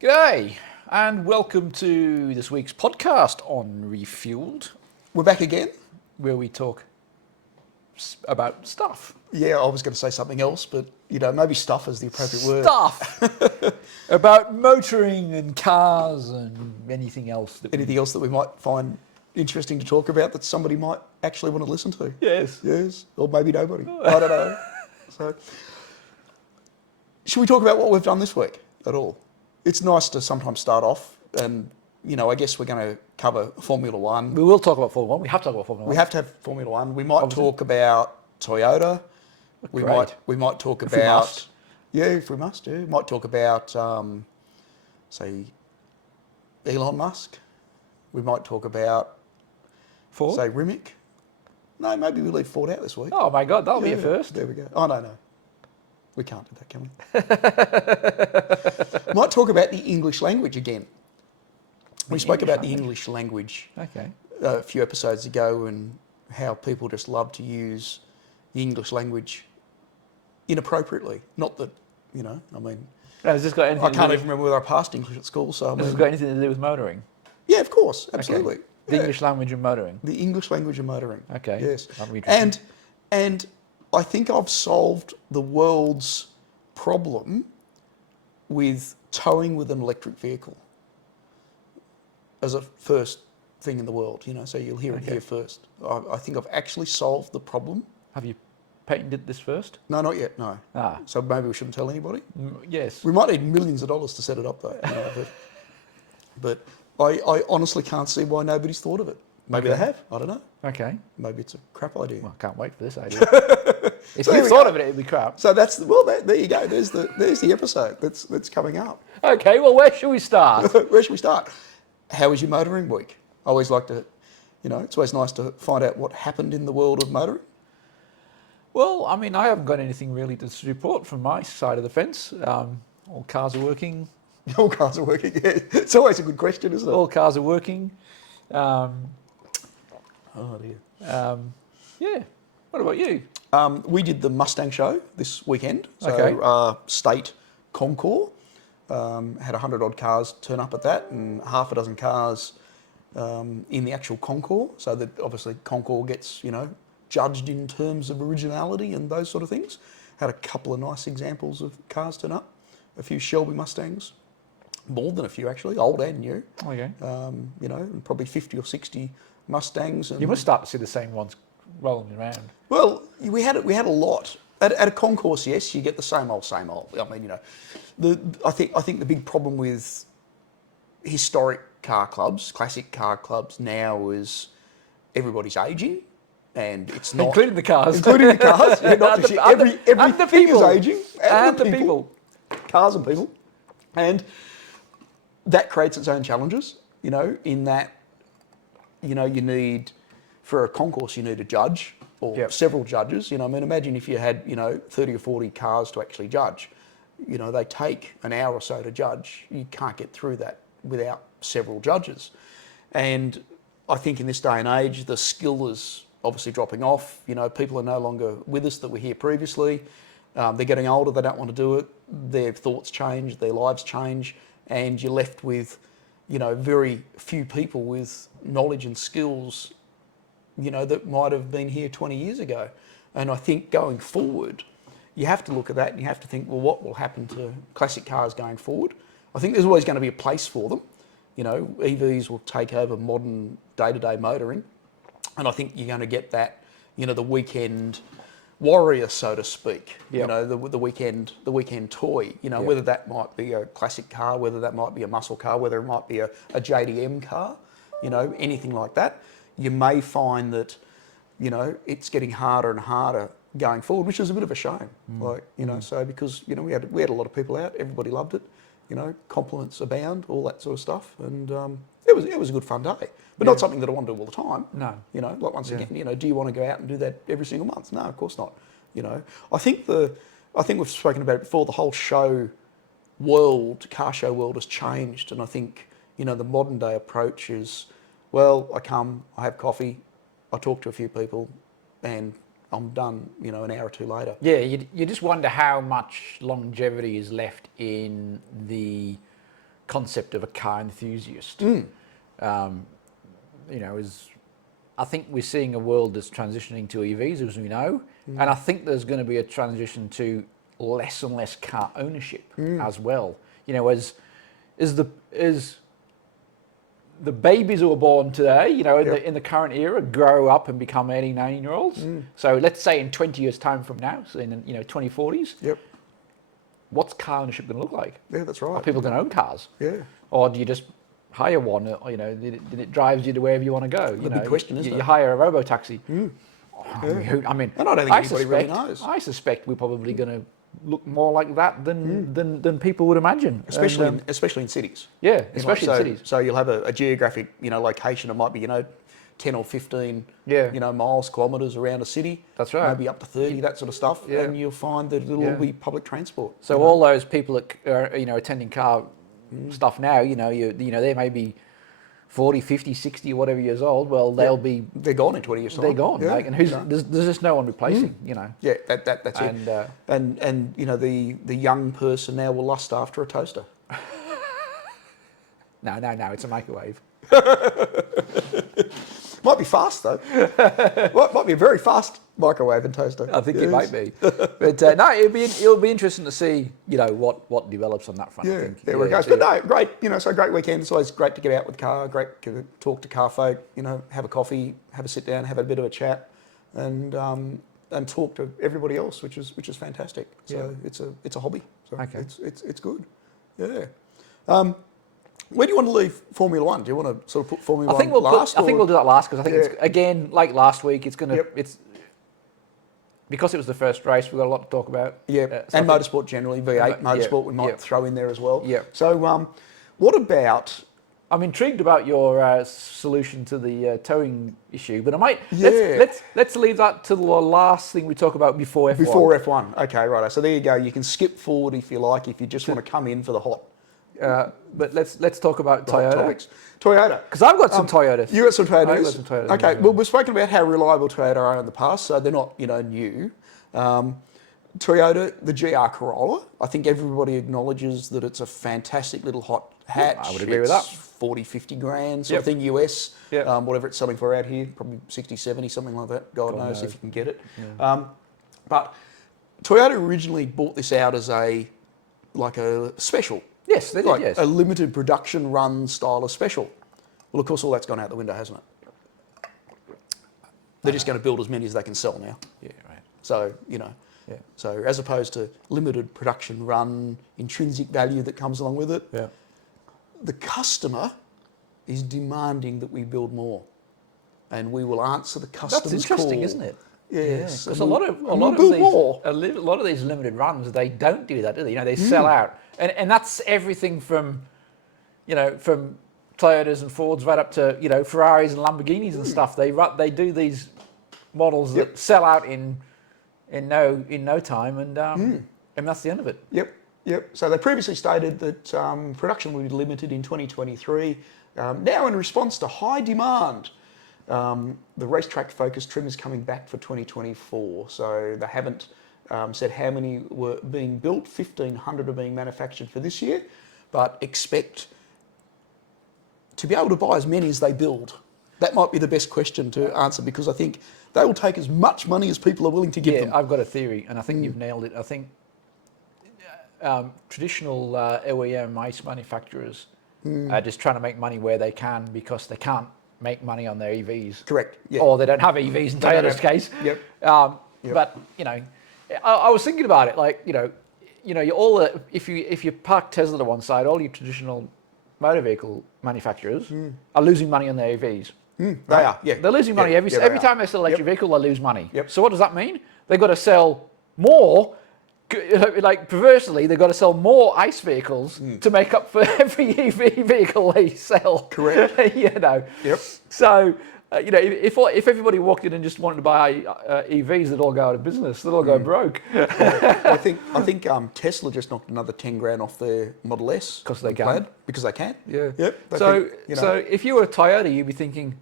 G'day, and welcome to this week's podcast on Refueled, We're back again. where we talk about stuff. Yeah, I was going to say something else, but maybe stuff is the appropriate word. Stuff! About motoring and cars and anything else. Anything else that we might find interesting to talk about that somebody might actually want to listen to? Yes. Or maybe nobody. I don't know. So, should we talk about what we've done this week at all? It's nice to sometimes start off, and I guess we're going to cover Formula One. We will talk about Formula One. We have to talk about Formula One. We have to have Formula One. We might talk about Toyota. We Great. might talk If we about must. if we must. Yeah, might talk about say Elon Musk. We might talk about Ford? say Rimac. No, maybe we leave Ford out this week. Oh my God, that'll be a first. There we go. Oh no. We can't do that, can we? Might talk about the English language again. We spoke about the English language Okay. a few episodes ago and how people just love to use the English language inappropriately. Not that, Has this got anything I can't even remember whether I passed English at school. So Has this got anything to do with motoring? yeah, of course, absolutely. Okay. The Yeah. English language and motoring. The English language and motoring. Okay. Yes. That'll be interesting. And I think I've solved the world's problem with towing with an electric vehicle as a first thing in the world, so you'll hear it here first. I think I've actually solved the problem. Have you patented this first? No, not yet, no. So maybe we shouldn't tell anybody. Yes. We might need millions of dollars to set it up though. But I honestly can't see why nobody's thought of it. Maybe they have, I don't know. Okay. Maybe it's a crap idea. Well, I can't wait for this idea. If So you there we thought go. of it, it'd be crap. So there you go. There's the episode that's coming up. Okay, well, where should we start? Where should we start? How was your motoring week? I always like to, it's always nice to find out what happened in the world of motoring. Well, I mean, I haven't got anything really to report from my side of the fence. All cars are working. All cars are working. Yeah. It's always a good question, isn't it? All cars are working. Oh dear. Yeah. What about you? We did the Mustang show this weekend. So Okay. state concours. Had 100 odd cars turn up at that and half a dozen cars in the actual concours. So that obviously concours gets, judged in terms of originality and those sort of things. Had a couple of nice examples of cars turn up. A few Shelby Mustangs. More than a few actually, old and new. Okay. And probably 50 or 60 Mustangs. And You must start to see the same ones rolling around. well, we had a lot. At a concourse, yes, you get the same old, same old. I mean, I think the big problem with historic car clubs, classic car clubs now is everybody's ageing, and it's not Including the cars. including the cars. Yeah, not And just the- you. and the- and the Everything is people. aging, And the people. cars and people, and that creates its own challenges. In that, you need for a concourse you need a judge or Yep. several judges. Imagine if you had 30 or 40 cars to actually judge. They take an hour or so to judge. You can't get through that without several judges. And I think in this day and age, the skill is obviously dropping off. People are no longer with us that were here previously. They're getting older, they don't want to do it. Their thoughts change, their lives change, and you're left with, very few people with knowledge and skills, that might have been here 20 years ago. And I think going forward, you have to look at that and you have to think, well, what will happen to classic cars going forward? I think there's always going to be a place for them. EVs will take over modern day-to-day motoring. And I think you're going to get that, the weekend warrior, so to speak. Yep. The weekend toy. Whether that might be a classic car, whether that might be a muscle car, whether it might be a JDM car, anything like that. You may find that, it's getting harder and harder going forward, which is a bit of a shame. So because we had a lot of people out, everybody loved it. Compliments abound, all that sort of stuff, and it was a good fun day, but not something that I want to do all the time. No. Like once again, do you want to go out and do that every single month? No, of course not. I think we've spoken about it before. The whole car show world has changed, and I think the modern day approach is, well, I come, I have coffee, I talk to a few people, and I'm done, an hour or two later. Yeah, you just wonder how much longevity is left in the concept of a car enthusiast. I think we're seeing a world that's transitioning to EVs, as we know, and I think there's going to be a transition to less and less car ownership as well. As the babies who are born today, in the current era, grow up and become 18, 19-year-olds. So let's say in 20 years' time from now, so in 2040s, what's car ownership going to look like? Yeah, that's right. Are people going to own cars? Yeah. Or do you just hire one? It drives you to wherever you want to go. The big question, isn't it? You hire a robo-taxi. Yeah. I mean, and I don't think anybody really knows. I suspect we're probably going to look more like that than people would imagine, especially in cities. Yeah, especially in cities. So you'll have a geographic, location. It might be 10 or 15, miles, kilometres around a city. That's right. Maybe up to 30, that sort of stuff. Yeah. And you'll find that it'll all be public transport. So all those people that are attending car stuff now, they may be 40, 50, 60, whatever years old. Well, they're gone in 20 years time. They're gone. Yeah. And there's just no one replacing. Yeah, that's it. And the young person now will lust after a toaster. No, it's a microwave. Might be fast though. Might be a very fast microwave and toaster. I think it might be. But no, it'll be interesting to see, what develops on that front. Yeah, I think. There we go. But no, great. So great weekend. It's always great to get out with the car. Great to talk to car folk. Have a coffee, have a sit down, have a bit of a chat, and talk to everybody else, which is fantastic. So it's a hobby. So okay. It's good. Yeah. Where do you want to leave Formula One? Do you want to sort of put Formula One last? I think we'll do that last because I think it's, again, like last week, it's going to, it's, because it was the first race, we've got a lot to talk about. Yeah, and motorsport generally, V8 motorsport we might throw in there as well. Yeah. So what about... I'm intrigued about your solution to the towing issue, but I might, let's leave that to the last thing we talk about before F1. Before F1, okay, right. So there you go. You can skip forward if you like, if you just want to come in for the hot. But let's talk about Toyota. Toyota. Because I've got some Toyotas. You got some Toyotas? I've got some Toyotas. Okay, well, we've spoken about how reliable Toyota are in the past, so they're not, new. Toyota, the GR Corolla, I think everybody acknowledges that it's a fantastic little hot hatch. I would agree with that. 40, 50 grand sort of thing, US, whatever it's selling for out here, probably 60, 70, something like that. God knows if you can get it. Yeah. But Toyota originally bought this out as a special. Yes, they did, a limited production run style of special. Well, of course, all that's gone out the window, hasn't it? They're just going to build as many as they can sell now. Yeah, right. So, so as opposed to limited production run, intrinsic value that comes along with it, the customer is demanding that we build more. And we will answer the customer's call. That's interesting, isn't it? Yes. Because a lot of these limited runs, they don't do that, do they? They sell out. And that's everything from, from Toyotas and Fords right up to, Ferraris and Lamborghinis and stuff. They do these models that sell out in no time, and that's the end of it. Yep. So they previously stated that production will be limited in 2023. Now, in response to high demand, the racetrack-focused trim is coming back for 2024. So they haven't said how many were being built. 1,500 are being manufactured for this year, but expect to be able to buy as many as they build. That might be the best question to answer, because I think they will take as much money as people are willing to give them. Yeah, I've got a theory, and I think you've nailed it. I think traditional OEM ICE manufacturers are just trying to make money where they can, because they can't make money on their EVs. Correct. Yeah. Or they don't have EVs in Toyota's case. Yep. But I was thinking about it. If you park Tesla to one side, all your traditional motor vehicle manufacturers are losing money on their EVs. They are. Yeah. They're losing money every time they sell an electric vehicle. They lose money. Yep. So what does that mean? They've got to sell more. Perversely, they've got to sell more ICE vehicles to make up for every EV vehicle they sell. Correct. Yep. So, if everybody walked in and just wanted to buy EVs, they'd all go out of business. They'd all go broke. I think Tesla just knocked another 10 grand off their Model S because they can. Because they can. Yeah. Yep. So if you were a Toyota, you'd be thinking,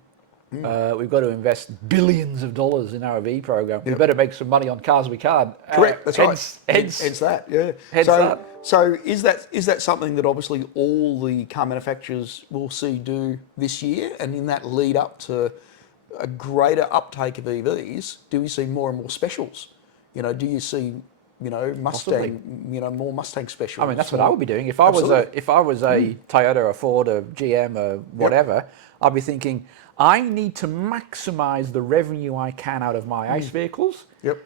We've got to invest billions of dollars in our EV program. We better make some money on cars we can. Correct. That's hence, right. Hence Hence that. Yeah. that. So is that something that obviously all the car manufacturers will see do this year, and in that lead up to a greater uptake of EVs, do we see more and more specials? Do you see Mustang, Possibly. more Mustang specials? I mean, that's what I would be doing if I was a Toyota, a Ford, a GM, or whatever. I'd be thinking, I need to maximise the revenue I can out of my ICE vehicles. Yep.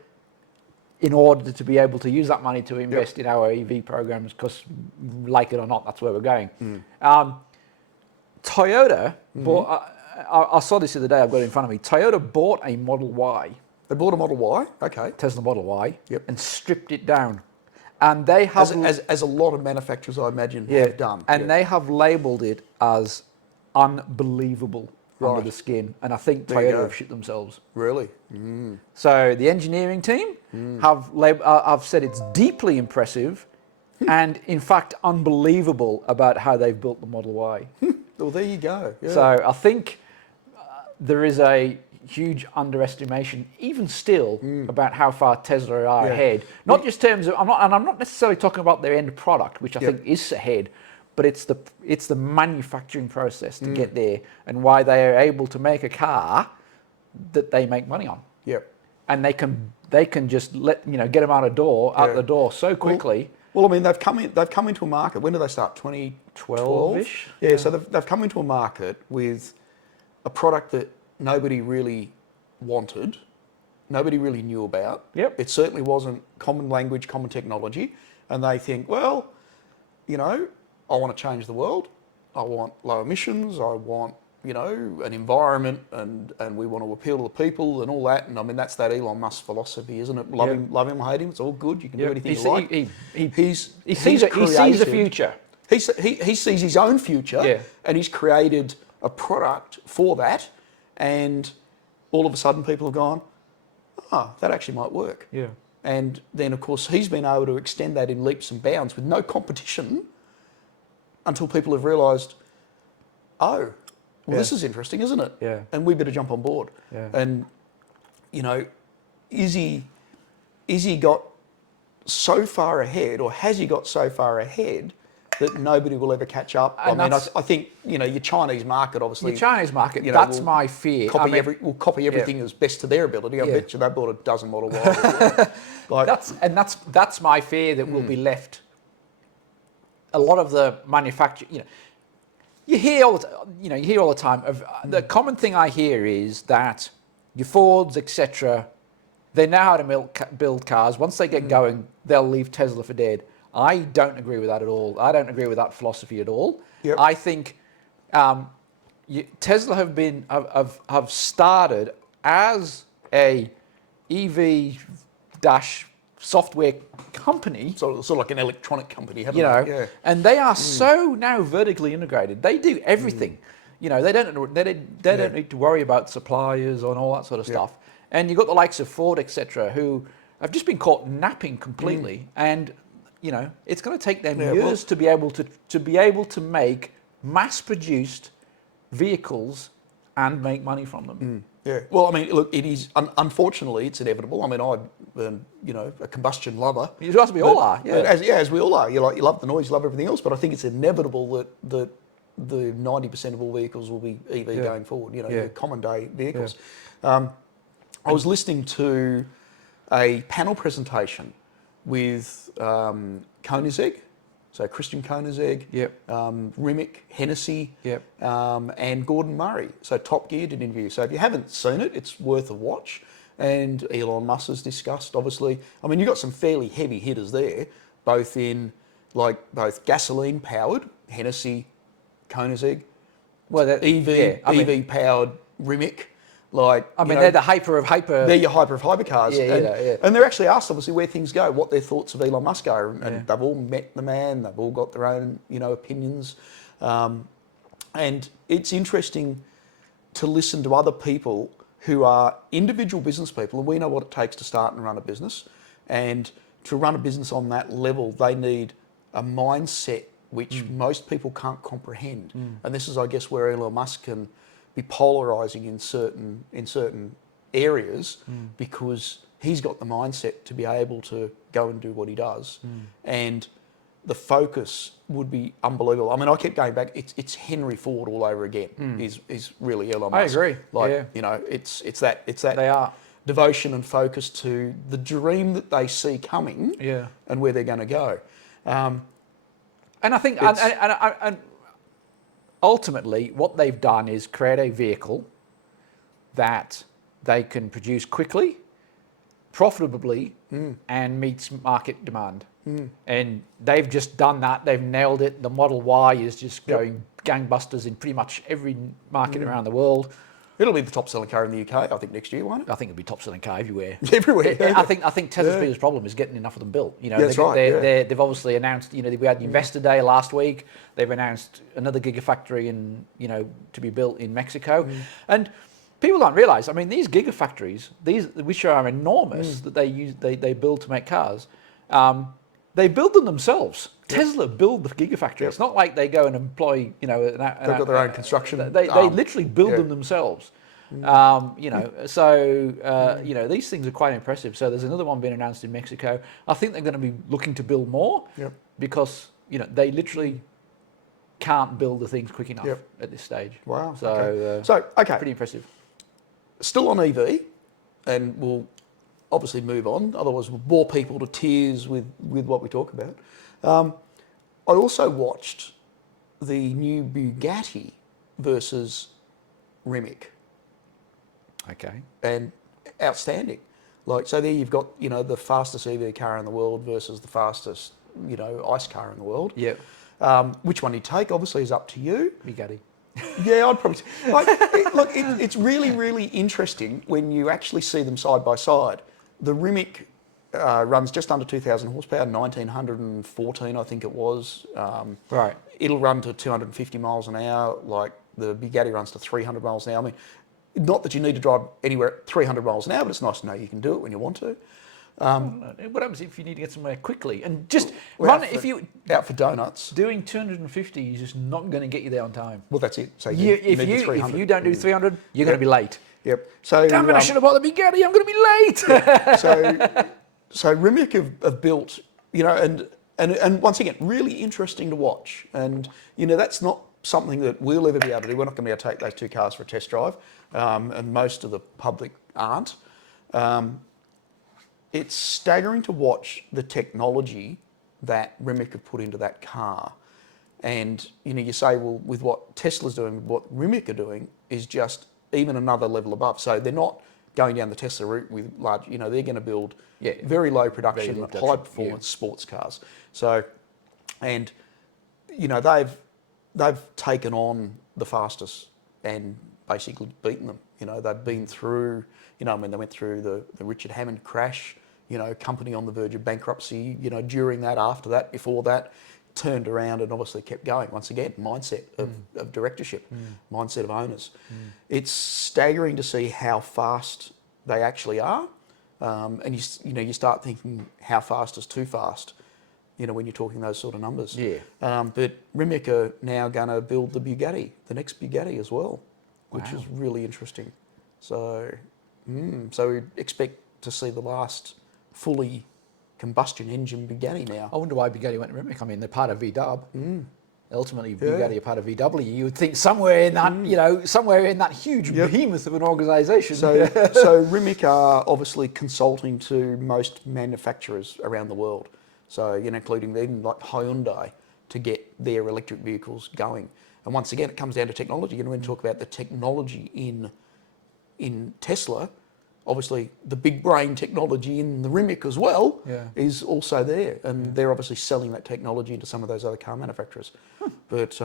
In order to be able to use that money to invest in our EV programs, because, like it or not, that's where we're going. Toyota bought. I saw this the other day. I've got it in front of me. Toyota bought a Model Y. They bought a Model Y. Okay. Tesla Model Y. Yep. And stripped it down. And they have, as a lot of manufacturers, I imagine, have done. And they have labelled it as unbelievable under the skin. And I think Toyota have shit themselves. Really? So the engineering team have said it's deeply impressive and, in fact, unbelievable about how they've built the Model Y. Well, there you go. Yeah. So I think there is a huge underestimation, even still, about how far Tesla are ahead. Not just terms of, I'm not necessarily talking about their end product, which I think is ahead, but it's the manufacturing process to get there, and why they are able to make a car that they make money on. Yep. And they can just get them out the door so quickly. Well, I mean, they've come into a market. When did they start? 2012-ish? Yeah, so they've come into a market with a product that nobody really wanted, nobody really knew about. Yep. It certainly wasn't common language, common technology. And they think, well, I want to change the world. I want low emissions. I want, an environment, and we want to appeal to the people and all that. And I mean, that's that Elon Musk philosophy, isn't it? Love him or hate him, it's all good. You can do anything you like. He sees a future. He sees his own future, and he's created a product for that. And all of a sudden, people have gone, that actually might work. Yeah. And then, of course, he's been able to extend that in leaps and bounds with no competition until people have realised, this is interesting, isn't it? Yeah. And we better jump on board. Yeah. And, is he got so far ahead, or has he got so far ahead that nobody will ever catch up? And I think, your Chinese market, obviously. The Chinese market, that's my fear. Will copy everything as best to their ability. I bet you they bought a dozen Model Ys. That's my fear, that will be left. A lot of the manufacturing, you hear all the time of the common thing I hear is that your Fords, etc., they know how to build cars. Once they get going, they'll leave Tesla for dead. I don't agree with that at all. I don't agree with that philosophy at all. Yep. I think Tesla have started as a EV software company, sort of like an electronic company, haven't they? Yeah. And they are so now vertically integrated. They do everything. They don't need to worry about suppliers and all that sort of stuff. And you've got the likes of Ford, etc., who have just been caught napping completely. And it's going to take them years to be able to make mass-produced vehicles and make money from them. Yeah. Well, I mean, look, it is unfortunately it's inevitable. I mean, I'm a combustion lover. We all are. Yeah. As we all are. You love the noise, you love everything else, but I think it's inevitable that the 90% of all vehicles will be EV going forward. Your common day vehicles. I was listening to a panel presentation with Koenigsegg. So Christian Koenigsegg, Rimac, Hennessy, and Gordon Murray. So Top Gear did an interview. So if you haven't seen it, it's worth a watch. And Elon Musk has discussed, obviously. I mean, you've got some fairly heavy hitters there, both gasoline powered, Hennessy, Koenigsegg, EV powered Rimac. They're the hyper of hyper. They're your hyper of hypercars. And they're actually asked, obviously, where things go, what their thoughts of Elon Musk are. And they've all met the man. They've all got their own, opinions. And it's interesting to listen to other people who are individual business people. And we know what it takes to start and run a business. And to run a business on that level, they need a mindset which most people can't comprehend. And this is, I guess, where Elon Musk can be polarising in certain areas because he's got the mindset to be able to go and do what he does, and the focus would be unbelievable. I mean, I kept going back. It's Henry Ford all over again. Is really Elon Musk. I agree. It's that They are. devotion and focus to the dream that they see coming, and where they're going to go. And I think, and ultimately, what they've done is create a vehicle that they can produce quickly, profitably, and meets market demand. And they've just done that. They've nailed it. The Model Y is just going gangbusters in pretty much every market around the world. It'll be the top-selling car in the UK, I think, next year, won't it? I think it'll be top-selling car everywhere. Everywhere. I think Tesla's biggest problem is getting enough of them built. That's right. They've obviously announced. We had the Investor Day last week. They've announced another gigafactory to be built in Mexico, and people don't realise. I mean, these gigafactories, which are enormous, that they build to make cars. They build them themselves. Tesla build the gigafactory. It's not like they go and employ, they've got their own construction. They literally build them themselves. These things are quite impressive. So there's another one being announced in Mexico. I think they're going to be looking to build more because they literally can't build the things quick enough at this stage. Wow. So okay, pretty impressive. Still on EV, and we'll obviously move on, otherwise we'll bore people to tears with what we talk about. I also watched the new Bugatti versus Rimac. Okay. And outstanding. So there you've got, the fastest EV car in the world versus the fastest, ICE car in the world. Yeah. Which one you take, obviously, is up to you. Bugatti. Yeah, I'd probably... it's really, really interesting when you actually see them side by side. The Rimac runs just under 2,000 horsepower, 1,914, I think it was. Right. It'll run to 250 miles an hour, like the Bugatti runs to 300 miles an hour. I mean, not that you need to drive anywhere at 300 miles an hour, but it's nice to know you can do it when you want to. What happens if you need to get somewhere quickly? And just out for donuts. Doing 250 is just not going to get you there on time. Well, that's it. So if you don't do 300, you're going to be late. Yep. So damn it! I should have bought the Bugatti. I'm going to be late. So Rimac have built, and once again, really interesting to watch. And that's not something that we'll ever be able to do. We're not going to be able to take those two cars for a test drive, and most of the public aren't. It's staggering to watch the technology that Rimac have put into that car. And, you say, well, with what Tesla's doing, what Rimac are doing is just even another level above. So they're not going down the Tesla route with large, they're going to build very low production, high performance sports cars. So, and, they've taken on the fastest and basically beaten them. They've been through, they went through the Richard Hammond crash, company on the verge of bankruptcy, during that, after that, before that, turned around and obviously kept going. Once again, mindset of directorship, mindset of owners. It's staggering to see how fast they actually are. And you start thinking, how fast is too fast? When you're talking those sort of numbers. Yeah. But Rimac are now going to build the next Bugatti as well, which is really interesting. So we expect to see the last fully combustion engine Bugatti now. I wonder why Bugatti went to Rimac. I mean, they're part of VW. Ultimately, Bugatti are part of VW. You would think somewhere in that, somewhere in that huge behemoth of an organisation. So Rimac are obviously consulting to most manufacturers around the world. So, including even like Hyundai, to get their electric vehicles going. And once again, it comes down to technology. When we talk about the technology in Tesla, obviously the big brain technology in the Rimac as well is also there. And they're obviously selling that technology into some of those other car manufacturers. But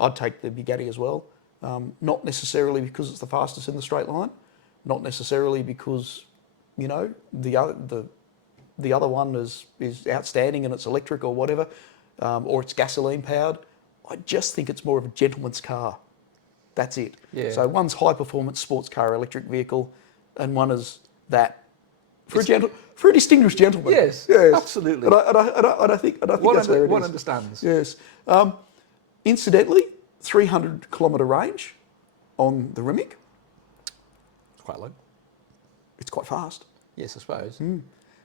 I'd take the Bugatti as well. Not necessarily because it's the fastest in the straight line. Not necessarily because, the other one is outstanding and it's electric or whatever, or it's gasoline powered. I just think it's more of a gentleman's car. That's it. Yeah. So one's high performance sports car electric vehicle, and one is that for a distinguished gentleman. Yes, absolutely. And I think that's where it is. One understands. Yes. Incidentally, 300 kilometre range on the Rimac. It's quite low. It's quite fast. Yes, I suppose.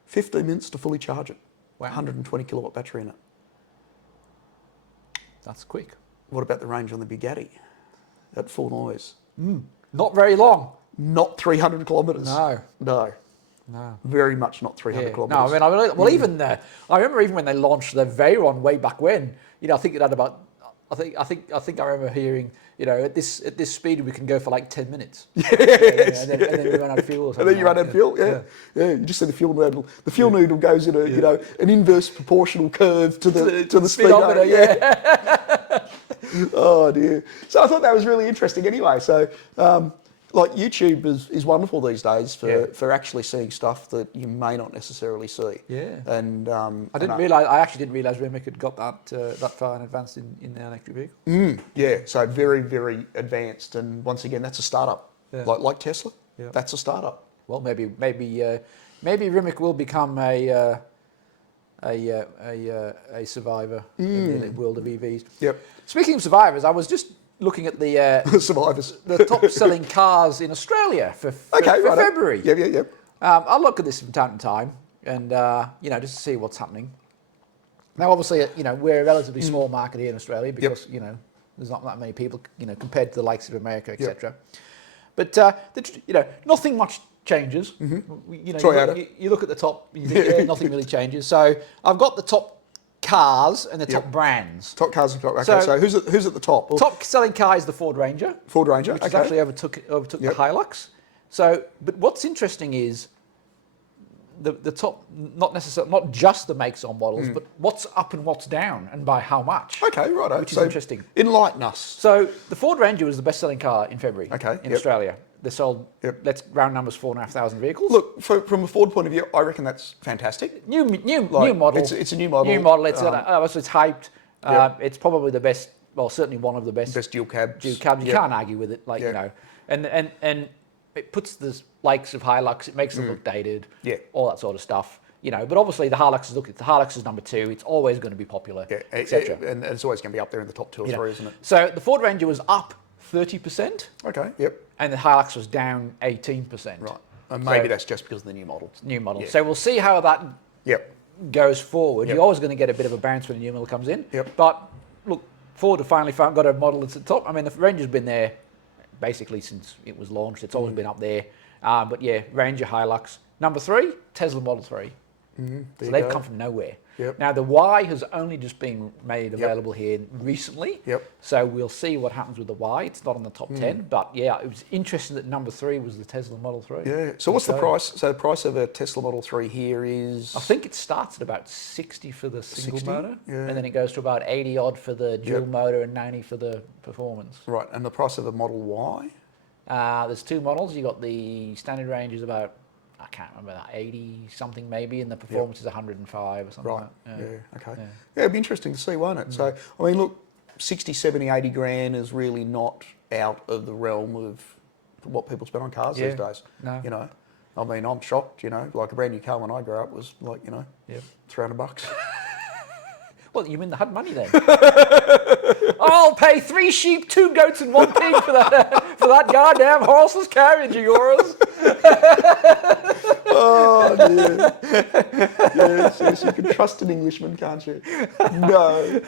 15 minutes to fully charge it. Wow. 120 kilowatt battery in it. That's quick. What about the range on the Bugatti at full noise? Not very long. Not 300 kilometres. No. No. No. Very much not 300 No, kilometres. I mean, well, even I remember even when they launched the Veyron way back when. You know, I think it had about. I think I remember hearing. You know, at this speed we can go for like 10 minutes. Yes. And then you run out of fuel. Or And something then you run out of fuel, yeah. You just see the fuel noodle. The fuel noodle goes in a, you know, an inverse proportional curve to the speedometer. Yeah. Oh dear. So I thought that was really interesting anyway. So like YouTube is wonderful these days for actually seeing stuff that you may not necessarily see. Yeah. And I actually didn't realise Rimac had got that far in advance in their electric vehicle. Yeah, so very, very advanced. And once again, that's a startup. Yeah. Like Tesla, that's a startup. Well, maybe Rimac will become a survivor in the world of EVs. Yep. Speaking of survivors, I was just looking at the Survivors. the top selling cars in Australia for February. Yep. I'll look at this from time to time, and you know, just to see what's happening. Now, obviously, you know, we're a relatively small market here in Australia because you know there's not that many people, you know, compared to the likes of America, etc. But you know, nothing much changes. You know, you look at the top, you think, yeah, nothing really changes. So I've got the top cars and the top brands. Top cars and top. Okay, so who's at the top? Well, top selling car is the Ford Ranger. Ford Ranger, which actually overtook the Hilux. So, but what's interesting is the top, not just the makes or models, but what's up and what's down, and by how much. Okay, righto. Which is interesting. Enlighten us. So the Ford Ranger was the best-selling car in February. In Australia. They sold, let's round numbers, 4,500 vehicles. Look, from a Ford point of view, I reckon that's fantastic. New model. It's a new model. New model. It's hyped. It's probably the best. Well, certainly one of the best. Best dual cabs. You can't argue with it. Like you know, and it puts the likes of Hilux. It makes them look dated. Yeah. All that sort of stuff. You know, but obviously the Hilux is number 2. It's always going to be popular, etc. And it's always going to be up there in the top 2 or 3, isn't it? So the Ford Ranger was up 30%. Okay. Yep. And the Hilux was down 18%. Right. And maybe that's just because of the new model. New model. Yeah. So we'll see how that goes forward. You're always going to get a bit of a bounce when a new model comes in. Yep. But look, Ford have finally got a model that's at the top. I mean, the Ranger's been there basically since it was launched. It's always been up there. But yeah, Ranger, Hilux. Number 3, Tesla Model 3. So they've come from nowhere. Yep. Now the Y has only just been made available here recently. Yep. So we'll see what happens with the Y. It's not on the top 10, but yeah, it was interesting that number 3 was the Tesla Model 3. Yeah. So what's the price? So the price of a Tesla Model 3 here is? I think it starts at about 60 for the single motor, and then it goes to about 80 odd for the dual motor and 90 for the performance. Right. And the price of a Model Y? There's 2 models. You got the standard range is about, I can't remember, that 80 something maybe, and the performance is 105 or something like that. Okay. Yeah, it'd be interesting to see, won't it? So, I mean, look, 60, 70, 80 grand is really not out of the realm of what people spend on cars these days. No. You know, I mean, I'm shocked, you know, like a brand new car when I grew up was like, you know, $300. Well, you mean they had money then? I'll pay 3 sheep, 2 goats, and 1 pig for that goddamn horseless carriage of yours. Oh dear. Yes, you can trust an Englishman, can't you? No.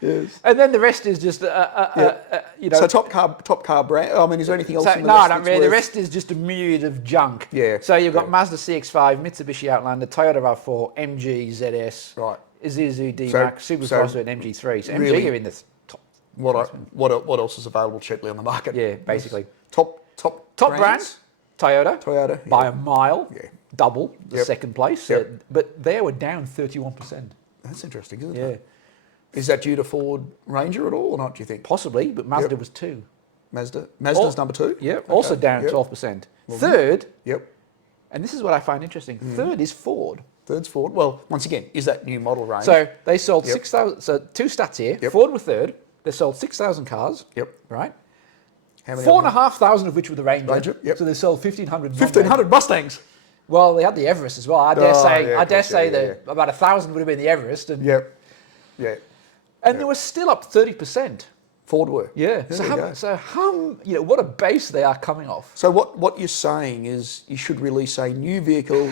Yes. And then the rest is just, you know. So top car brand. I mean, is there anything else? In the no, list not really. The rest is just a myriad of junk. Yeah. So you've got Mazda CX-5, Mitsubishi Outlander, Toyota RAV4, MG ZS, right, Isuzu D-Max, Subaru Crosser, and MG3. So really, MG are in the top. What else is available cheaply on the market? Yeah, basically. Top brands. Toyota. By a mile. Yeah. Double the second place. But they were down 31%. That's interesting, isn't it? Yeah. Is that due to Ford Ranger at all, or not, do you think? Possibly, but Mazda was 2. Mazda's number 2? Yeah, also down 12%. Third, and this is what I find interesting, third is Ford. Third's Ford. Well, once again, is that new model range? So they sold 6,000, so 2 stats here. Ford were third. They sold 6,000 cars. Right? How many 4,500 of which were the Ranger. So they sold 1,500. 1,500 Mustangs. Well, they had the Everest as well. I dare say that about 1,000 would have been the Everest. And Yeah. And they were still up 30%. Ford were. Yeah. What a base they are coming off. So what you're saying is you should release a new vehicle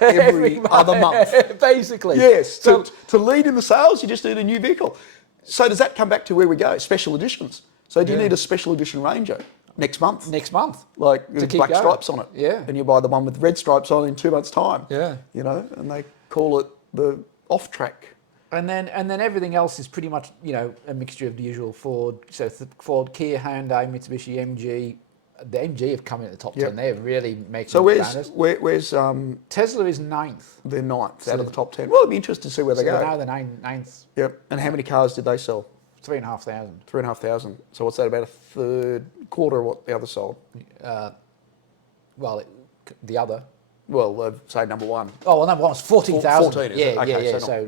every other month. Basically. Yes. So to lead in the sales, you just need a new vehicle. So does that come back to where we go? Special editions. So do you need a special edition Ranger next month? next month. Like with black going. stripes on it. Yeah. And you buy the one with red stripes on in 2 months' time. Yeah. You know, and they call it the off-track. And then everything else is pretty much, a mixture of the usual Ford. So Ford, Kia, Hyundai, Mitsubishi, MG. The MG have come in at the top 10. They're really making So banners. where's Tesla is 9th. they're ninth out of the top 10. Well, it'd be interesting to see where they go. They're now the ninth. Yep. And how many cars did they sell? 3,500. 3,500. So what's that, about a third, quarter of what the other sold? The other. Well, say number one. Oh, well, number one was 14,000. 14, is yeah, it? Okay, yeah. so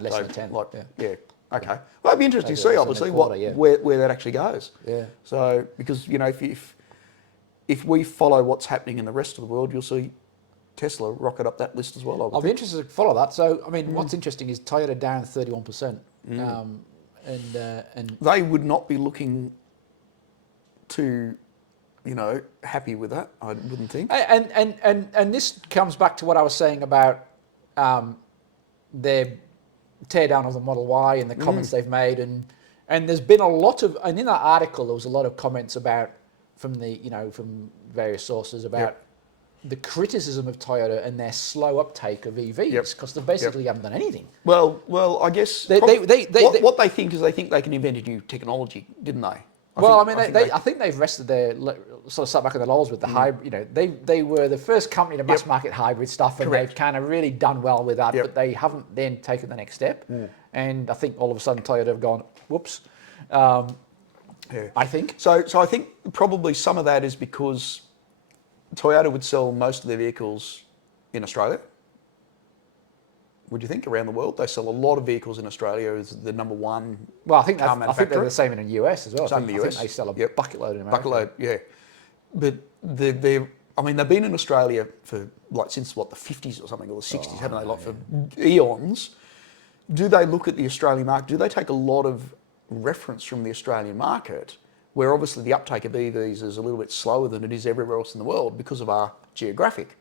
Less than 10. Yeah. Okay. Well, it'd be interesting to see, obviously, where that actually goes. Yeah. So, because, if we follow what's happening in the rest of the world, you'll see Tesla rocket up that list as well. I'll be interested to follow that. So, I mean, what's interesting is Toyota down 31%. And they would not be looking to, happy with that, I wouldn't think. And this comes back to what I was saying about their teardown of the Model Y and the comments they've made, and there's been a lot of, and in that article there was a lot of comments about from various sources about the criticism of Toyota and their slow uptake of EVs because they basically haven't done anything. Well, I guess what they think is they think they can invent a new technology, didn't they? I think they've rested their sort of sat back on the laurels with the hybrid. They were the first company to mass market hybrid stuff, and they've kind of really done well with that. But they haven't then taken the next step. And I think all of a sudden Toyota have gone, whoops. I think so. I think probably some of that is because Toyota would sell most of their vehicles in Australia. Would you think around the world they sell a lot of vehicles in Australia as the number one? Well, I think they're the same in the US as well. Same in the US. I think they sell a bucket load in America. Bucket load, yeah. But they've been in Australia for since the 50s or something, or the 60s, haven't they? For eons. Do they look at the Australian market? Do they take a lot of reference from the Australian market, where obviously the uptake of EVs is a little bit slower than it is everywhere else in the world because of our geographic?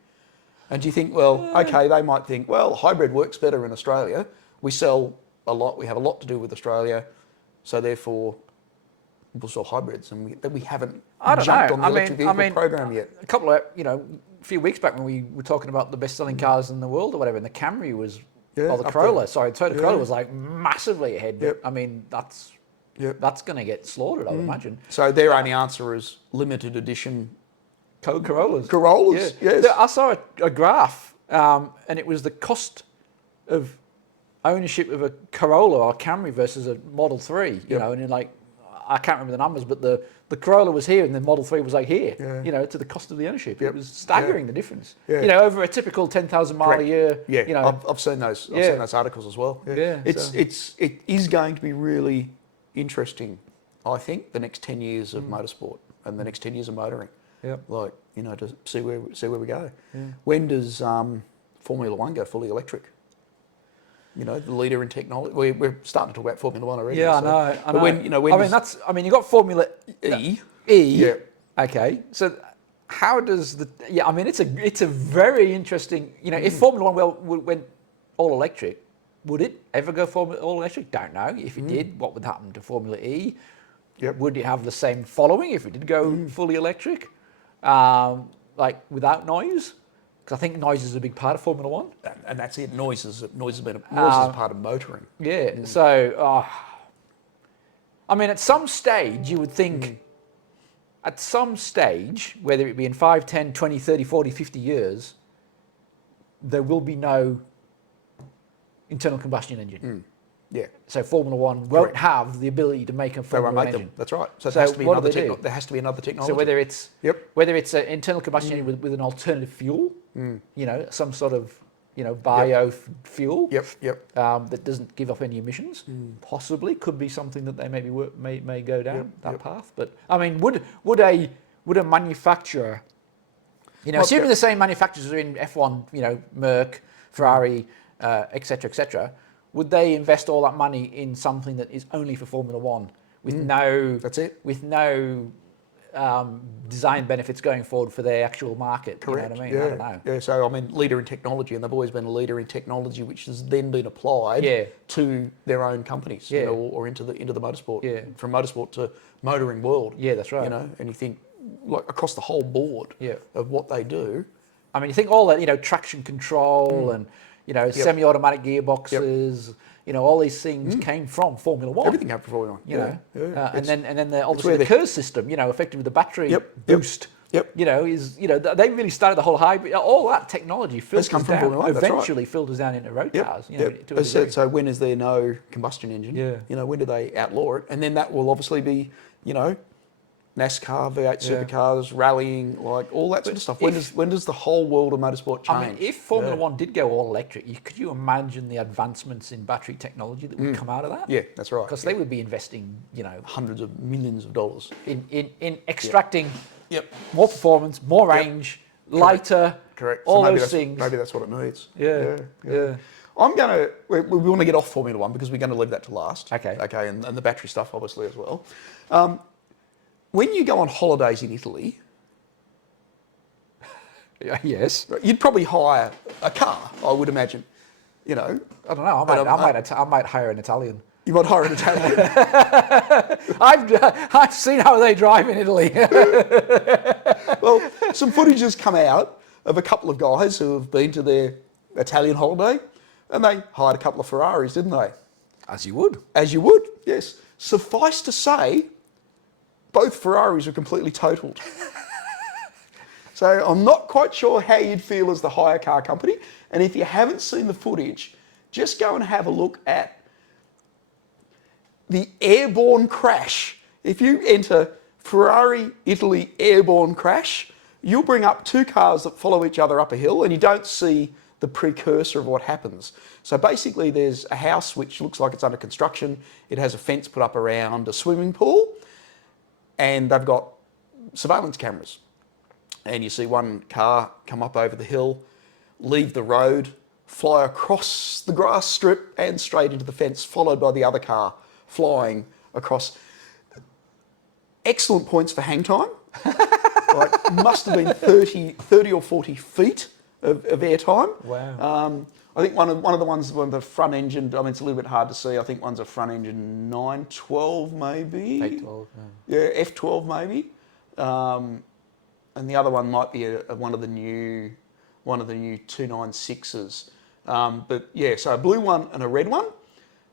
And do you think, they might think, hybrid works better in Australia. We sell a lot. We have a lot to do with Australia, so therefore we'll sell hybrids, and we haven't jumped on the electric vehicle program yet. A few weeks back when we were talking about the best-selling cars in the world or whatever, and the Camry was, or the Corolla, Toyota Corolla was massively ahead. But, I mean, that's going to get slaughtered, I would imagine. So their only answer is limited edition Corollas. Corollas, yes. I saw a graph, and it was the cost of ownership of a Corolla or Camry versus a Model 3, and I can't remember the numbers, but the Corolla was here and the Model 3 was here, to the cost of the ownership. It was staggering, the difference. Over a typical 10,000 mile a year. Yeah, I've seen those. I've seen those articles as well. It is going to be really interesting, I think, the next 10 years of motorsport and the next 10 years of motoring. To see where we go. When does Formula One go fully electric? The leader in technology. We're starting to talk about Formula One already. Yeah, I know. But you've got Formula E. Yeah. Okay. So how does it's a very interesting. If Formula One went all electric, would it ever go all electric? Don't know. If it did, what would happen to Formula E? Would it have the same following if it did go fully electric? Without noise, because I think noise is a big part of Formula One, and that's it. Noise is part of motoring. Yeah. So, at some stage, you would think, at some stage, whether it be in 5, 10, 20, 30, 40, 50 years, there will be no internal combustion engine. Yeah. So Formula One won't have the ability to make a Formula One engine. That's right. So there has to be another technology. So whether it's an internal combustion engine with an alternative fuel, some sort of biofuel, that doesn't give off any emissions, possibly could be something that they may go down that path. But would a manufacturer, assuming the same manufacturers are in F1, Merck, Ferrari, etc., would they invest all that money in something that is only for Formula One with no That's it. with no design benefits going forward for their actual market. Correct. You know what I mean? Yeah. I don't know. Yeah. So I mean, leader in technology, and they've always been a leader in technology, which has then been applied to their own companies, you know, or into the motorsport. Yeah. From motorsport to motoring world. Yeah, that's right. You know, and you think like across the whole board of what they do. I mean, you think all that, you know, traction control and, you know, semi-automatic gearboxes, you know, all these things came from Formula One. Everything came from Formula One. You know, Yeah. and then obviously the KERS system, you know, effectively the battery boost. You know, they really started the whole hybrid. All that technology filters come from down. Formula One, Eventually filters down into road cars. You know, to a degree. So when is there no combustion engine? Yeah. You know, when do they outlaw it? And then that will obviously be, you know, NASCAR, V8 supercars, rallying, like all that sort of stuff. When does the whole world of motorsport change? I mean, if Formula One did go all electric, could you imagine the advancements in battery technology that would come out of that? Yeah, that's right. Because they would be investing, you know, hundreds of millions of dollars in extracting more performance, more range, lighter, all so those things. Maybe that's what it needs. Yeah. We want to get off Formula One because we're going to leave that to last. Okay, and the battery stuff obviously as well. When you go on holidays in Italy, yes, you'd probably hire a car, I would imagine. You know, I don't know. I might hire an Italian. You might hire an Italian. I've seen how they drive in Italy. Well, some footage has come out of a couple of guys who have been to their Italian holiday, and they hired a couple of Ferraris, didn't they? As you would. As you would, yes. Suffice to say, both Ferraris were completely totaled. So I'm not quite sure how you'd feel as the hire car company. And if you haven't seen the footage, just go and have a look at the airborne crash. If you enter Ferrari, Italy, airborne crash, you'll bring up two cars that follow each other up a hill and you don't see the precursor of what happens. So basically there's a house which looks like it's under construction. It has a fence put up around a swimming pool. And they've got surveillance cameras. And you see one car come up over the hill, leave the road, fly across the grass strip and straight into the fence, followed by the other car flying across. Excellent points for hang time. Like, must have been 30 or 40 feet of air time. Wow. I think one of the ones with the front engine, I mean, it's a little bit hard to see. I think one's a front engine 912 maybe. 812. Yeah, F12 maybe. And the other one might be one of the new 296s. But yeah, so a blue one and a red one.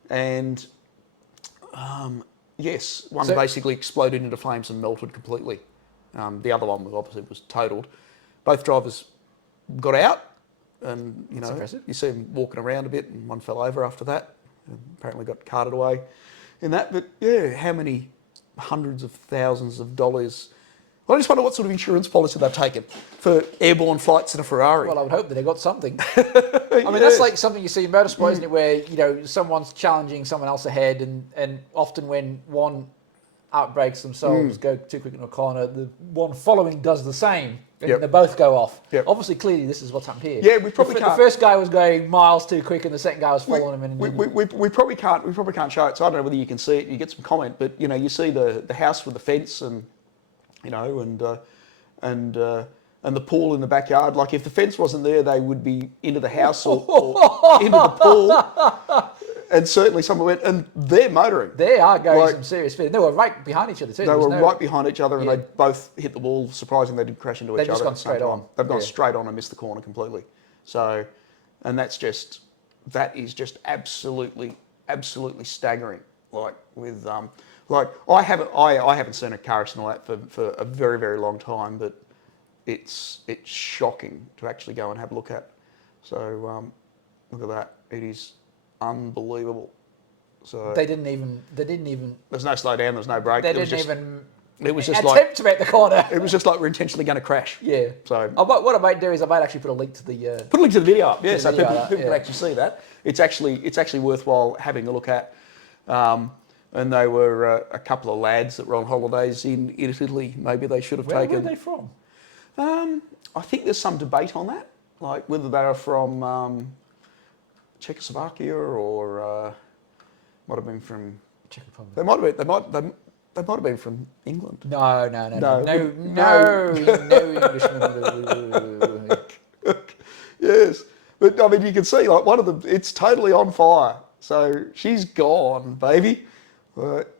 And yes, one basically exploded into flames and melted completely. The other one was totaled. Both drivers got out. And, you know, you see them walking around a bit and one fell over after that. And apparently got carted away in that. But yeah, how many hundreds of thousands of dollars? Well, I just wonder what sort of insurance policy they've taken for airborne flights in a Ferrari. Well, I would hope that they got something. I mean, that's like something you see in motorsport, isn't it? Where, you know, someone's challenging someone else ahead and often when one outbrakes themselves, go too quick into a corner, the one following does the same. And they both go off. Obviously, clearly, this is what's happened here. Yeah, we probably can't. The first guy was going miles too quick, and the second guy was following him. We probably can't. We probably can't show it. So I don't know whether you can see it. You get some comment, but you know, you see the house with the fence, and you know, and the pool in the backyard. Like if the fence wasn't there, they would be into the house or into the pool. And certainly someone went, and they're motoring. They are going some serious speed. They were right behind each other too. They were right behind each other, and they both hit the wall. Surprising they didn't crash into each other. They've just gone straight on. They've gone straight on and missed the corner completely. So, and that is just absolutely staggering. Like with like I haven't seen a car accident like that for a very, very long time, but it's shocking to actually go and have a look at. So look at that. It is unbelievable. So they didn't even. There's no slow down. There's no brake. They didn't even. It was just attempt to make the corner. It was just like we're intentionally going to crash. Yeah. So what I might do is I might actually put a link to the. Put a link to the video up. Yeah. So video people can actually see that. It's actually worthwhile having a look at. And they were a couple of lads that were on holidays in Italy. Maybe they should have taken. Where were they from? I think there's some debate on that, like whether they are from Czechoslovakia or might have been from Czech Republic. They might have been. They might have been from England. No Englishman. Yes, but I mean, you can see like one of them. It's totally on fire. So she's gone, baby. But,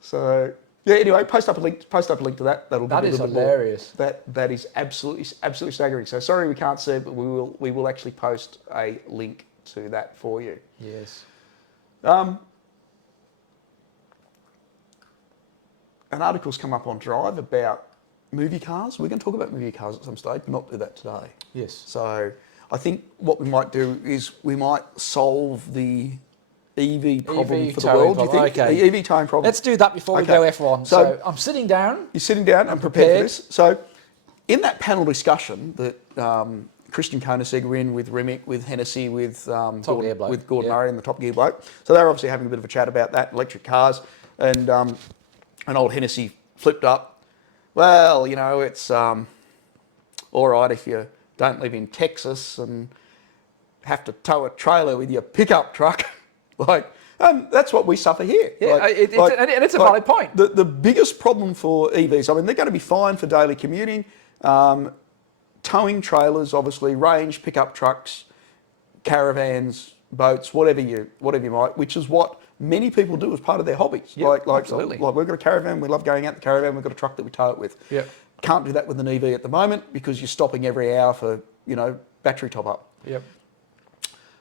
So yeah. Anyway, post up a link to that. That is hilarious. That is absolutely staggering. So sorry we can't see it, but we will actually post a link to that for you. Yes. An article's come up on Drive about movie cars. We're going to talk about movie cars at some stage, but not do that today. Yes. So I think what we might do is we might solve the EV problem for the world. Do you think? Okay. The EV towing problem. Let's do that before we go F1. So I'm sitting down. You're sitting down and prepared for this. So in that panel discussion that Christian Koenigsegg were in with Remick, with Hennessy, with Gordon Murray and the Top Gear bloke. So they're obviously having a bit of a chat about that, electric cars. And old Hennessy flipped up. Well, you know, it's all right if you don't live in Texas and have to tow a trailer with your pickup truck. That's what we suffer here. Yeah, it's a valid point. The biggest problem for EVs, I mean, they're going to be fine for daily commuting. Towing trailers, obviously, range, pickup trucks, caravans, boats, whatever you might, which is what many people do as part of their hobbies. Yep, absolutely. Like we've got a caravan, we love going out in the caravan, we've got a truck that we tow it with. Yep. Can't do that with an EV at the moment because you're stopping every hour for, battery top up. Yep.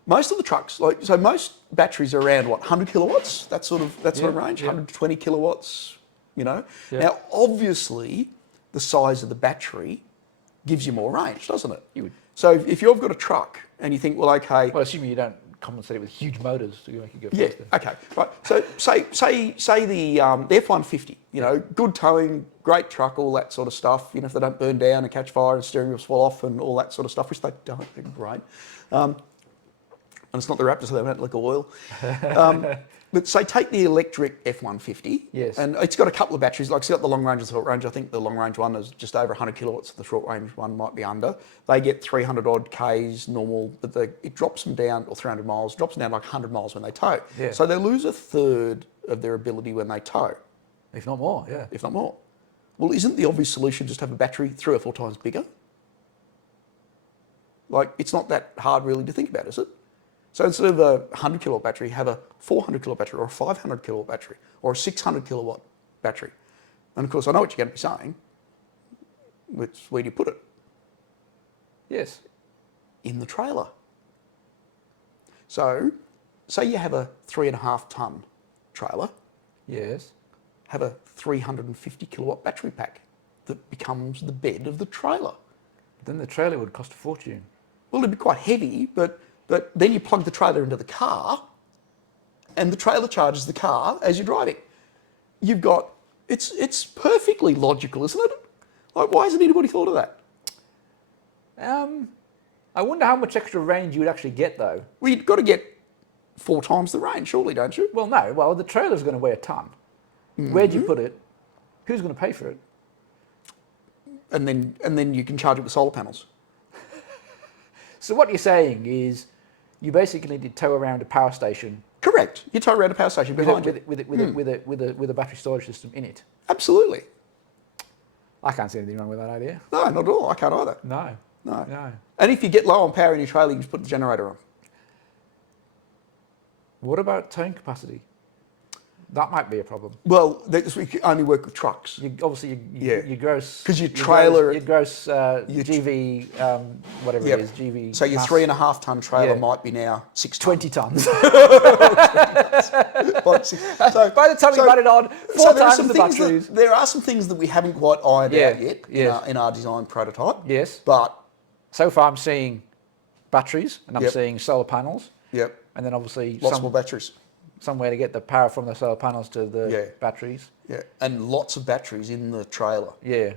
Most of the trucks, most batteries are around 100 kilowatts, that sort of range, 120 kilowatts, Yep. Now, obviously, the size of the battery gives you more range, doesn't it? So if you've got a truck and you think, well, okay. Well, assuming you don't compensate it with huge motors to make it go faster. Yeah, okay, right. So say the F-150, good towing, great truck, all that sort of stuff. If they don't burn down and catch fire and steering wheels fall off and all that sort of stuff, which they don't, they're great. And it's not the Raptor, so they don't leak oil. But say take the electric F-150, yes, and it's got a couple of batteries. Like it's got the long range and the short range. I think the long range one is just over 100 kilowatts. The short range one might be under. They get 300 odd k's normal, but it drops them down, or 300 miles, drops them down like 100 miles when they tow. Yeah. So they lose a third of their ability when they tow. If not more, yeah. If not more. Well, isn't the obvious solution just have a battery 3 or 4 times bigger? It's not that hard really to think about, is it? So instead of a 100 kilowatt battery, have a 400 kilowatt battery or a 500 kilowatt battery or a 600 kilowatt battery. And of course, I know what you're going to be saying. Where do you put it? Yes. In the trailer. So, say you have a 3.5 ton trailer. Yes. Have a 350 kilowatt battery pack that becomes the bed of the trailer. Then the trailer would cost a fortune. Well, it'd be quite heavy, but then you plug the trailer into the car and the trailer charges the car as you're driving. You've got, it's perfectly logical, isn't it? Why hasn't anybody thought of that? I wonder how much extra range you would actually get though. Well, you've got to get 4 times the range, surely, don't you? Well, no. Well, the trailer's going to weigh a ton. Mm-hmm. Where do you put it? Who's going to pay for it? And then you can charge it with solar panels. So what you're saying is you basically need to tow around a power station. Correct. You tow around a power station behind you. With a battery storage system in it. Absolutely. I can't see anything wrong with that idea. No, not at all. I can't either. No. And if you get low on power in your trailer, you just put the generator on. What about towing capacity? That might be a problem. Well, we only work with trucks. Your gross... Because your trailer... Your gross GV, whatever it is, GV... So your 3.5 ton trailer might be now 6 tons. 20 tons. So by the time you add it on, 4 times the batteries. There are some things that we haven't quite ironed out yet in our design prototype. Yes. But... So far I'm seeing batteries and I'm seeing solar panels. Yep. And then obviously... Lots more batteries. Somewhere to get the power from the solar panels to the batteries. Yeah, and lots of batteries in the trailer. Yeah.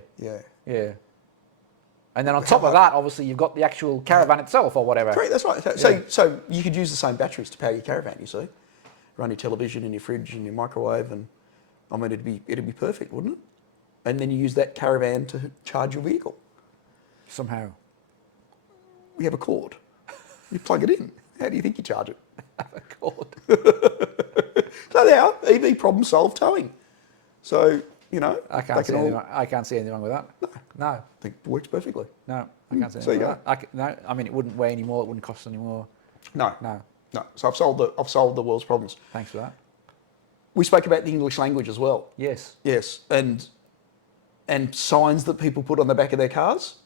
And then on top of that, obviously, you've got the actual caravan itself or whatever. Correct, that's right. So you could use the same batteries to power your caravan, you see. Run your television and your fridge and your microwave, and I mean, it'd be perfect, wouldn't it? And then you use that caravan to charge your vehicle. Somehow. We have a cord. You plug it in. How do you think you charge it? Have a cord. So they are EV problem solved towing. So, you know, I can't see anything wrong with that. No. I think it works perfectly. No, I can't see So anything wrong with that. No, I mean, it wouldn't weigh any more. It wouldn't cost any more. No. No. So I've solved the world's problems. Thanks for that. We spoke about the English language as well. Yes. Yes, and signs that people put on the back of their cars.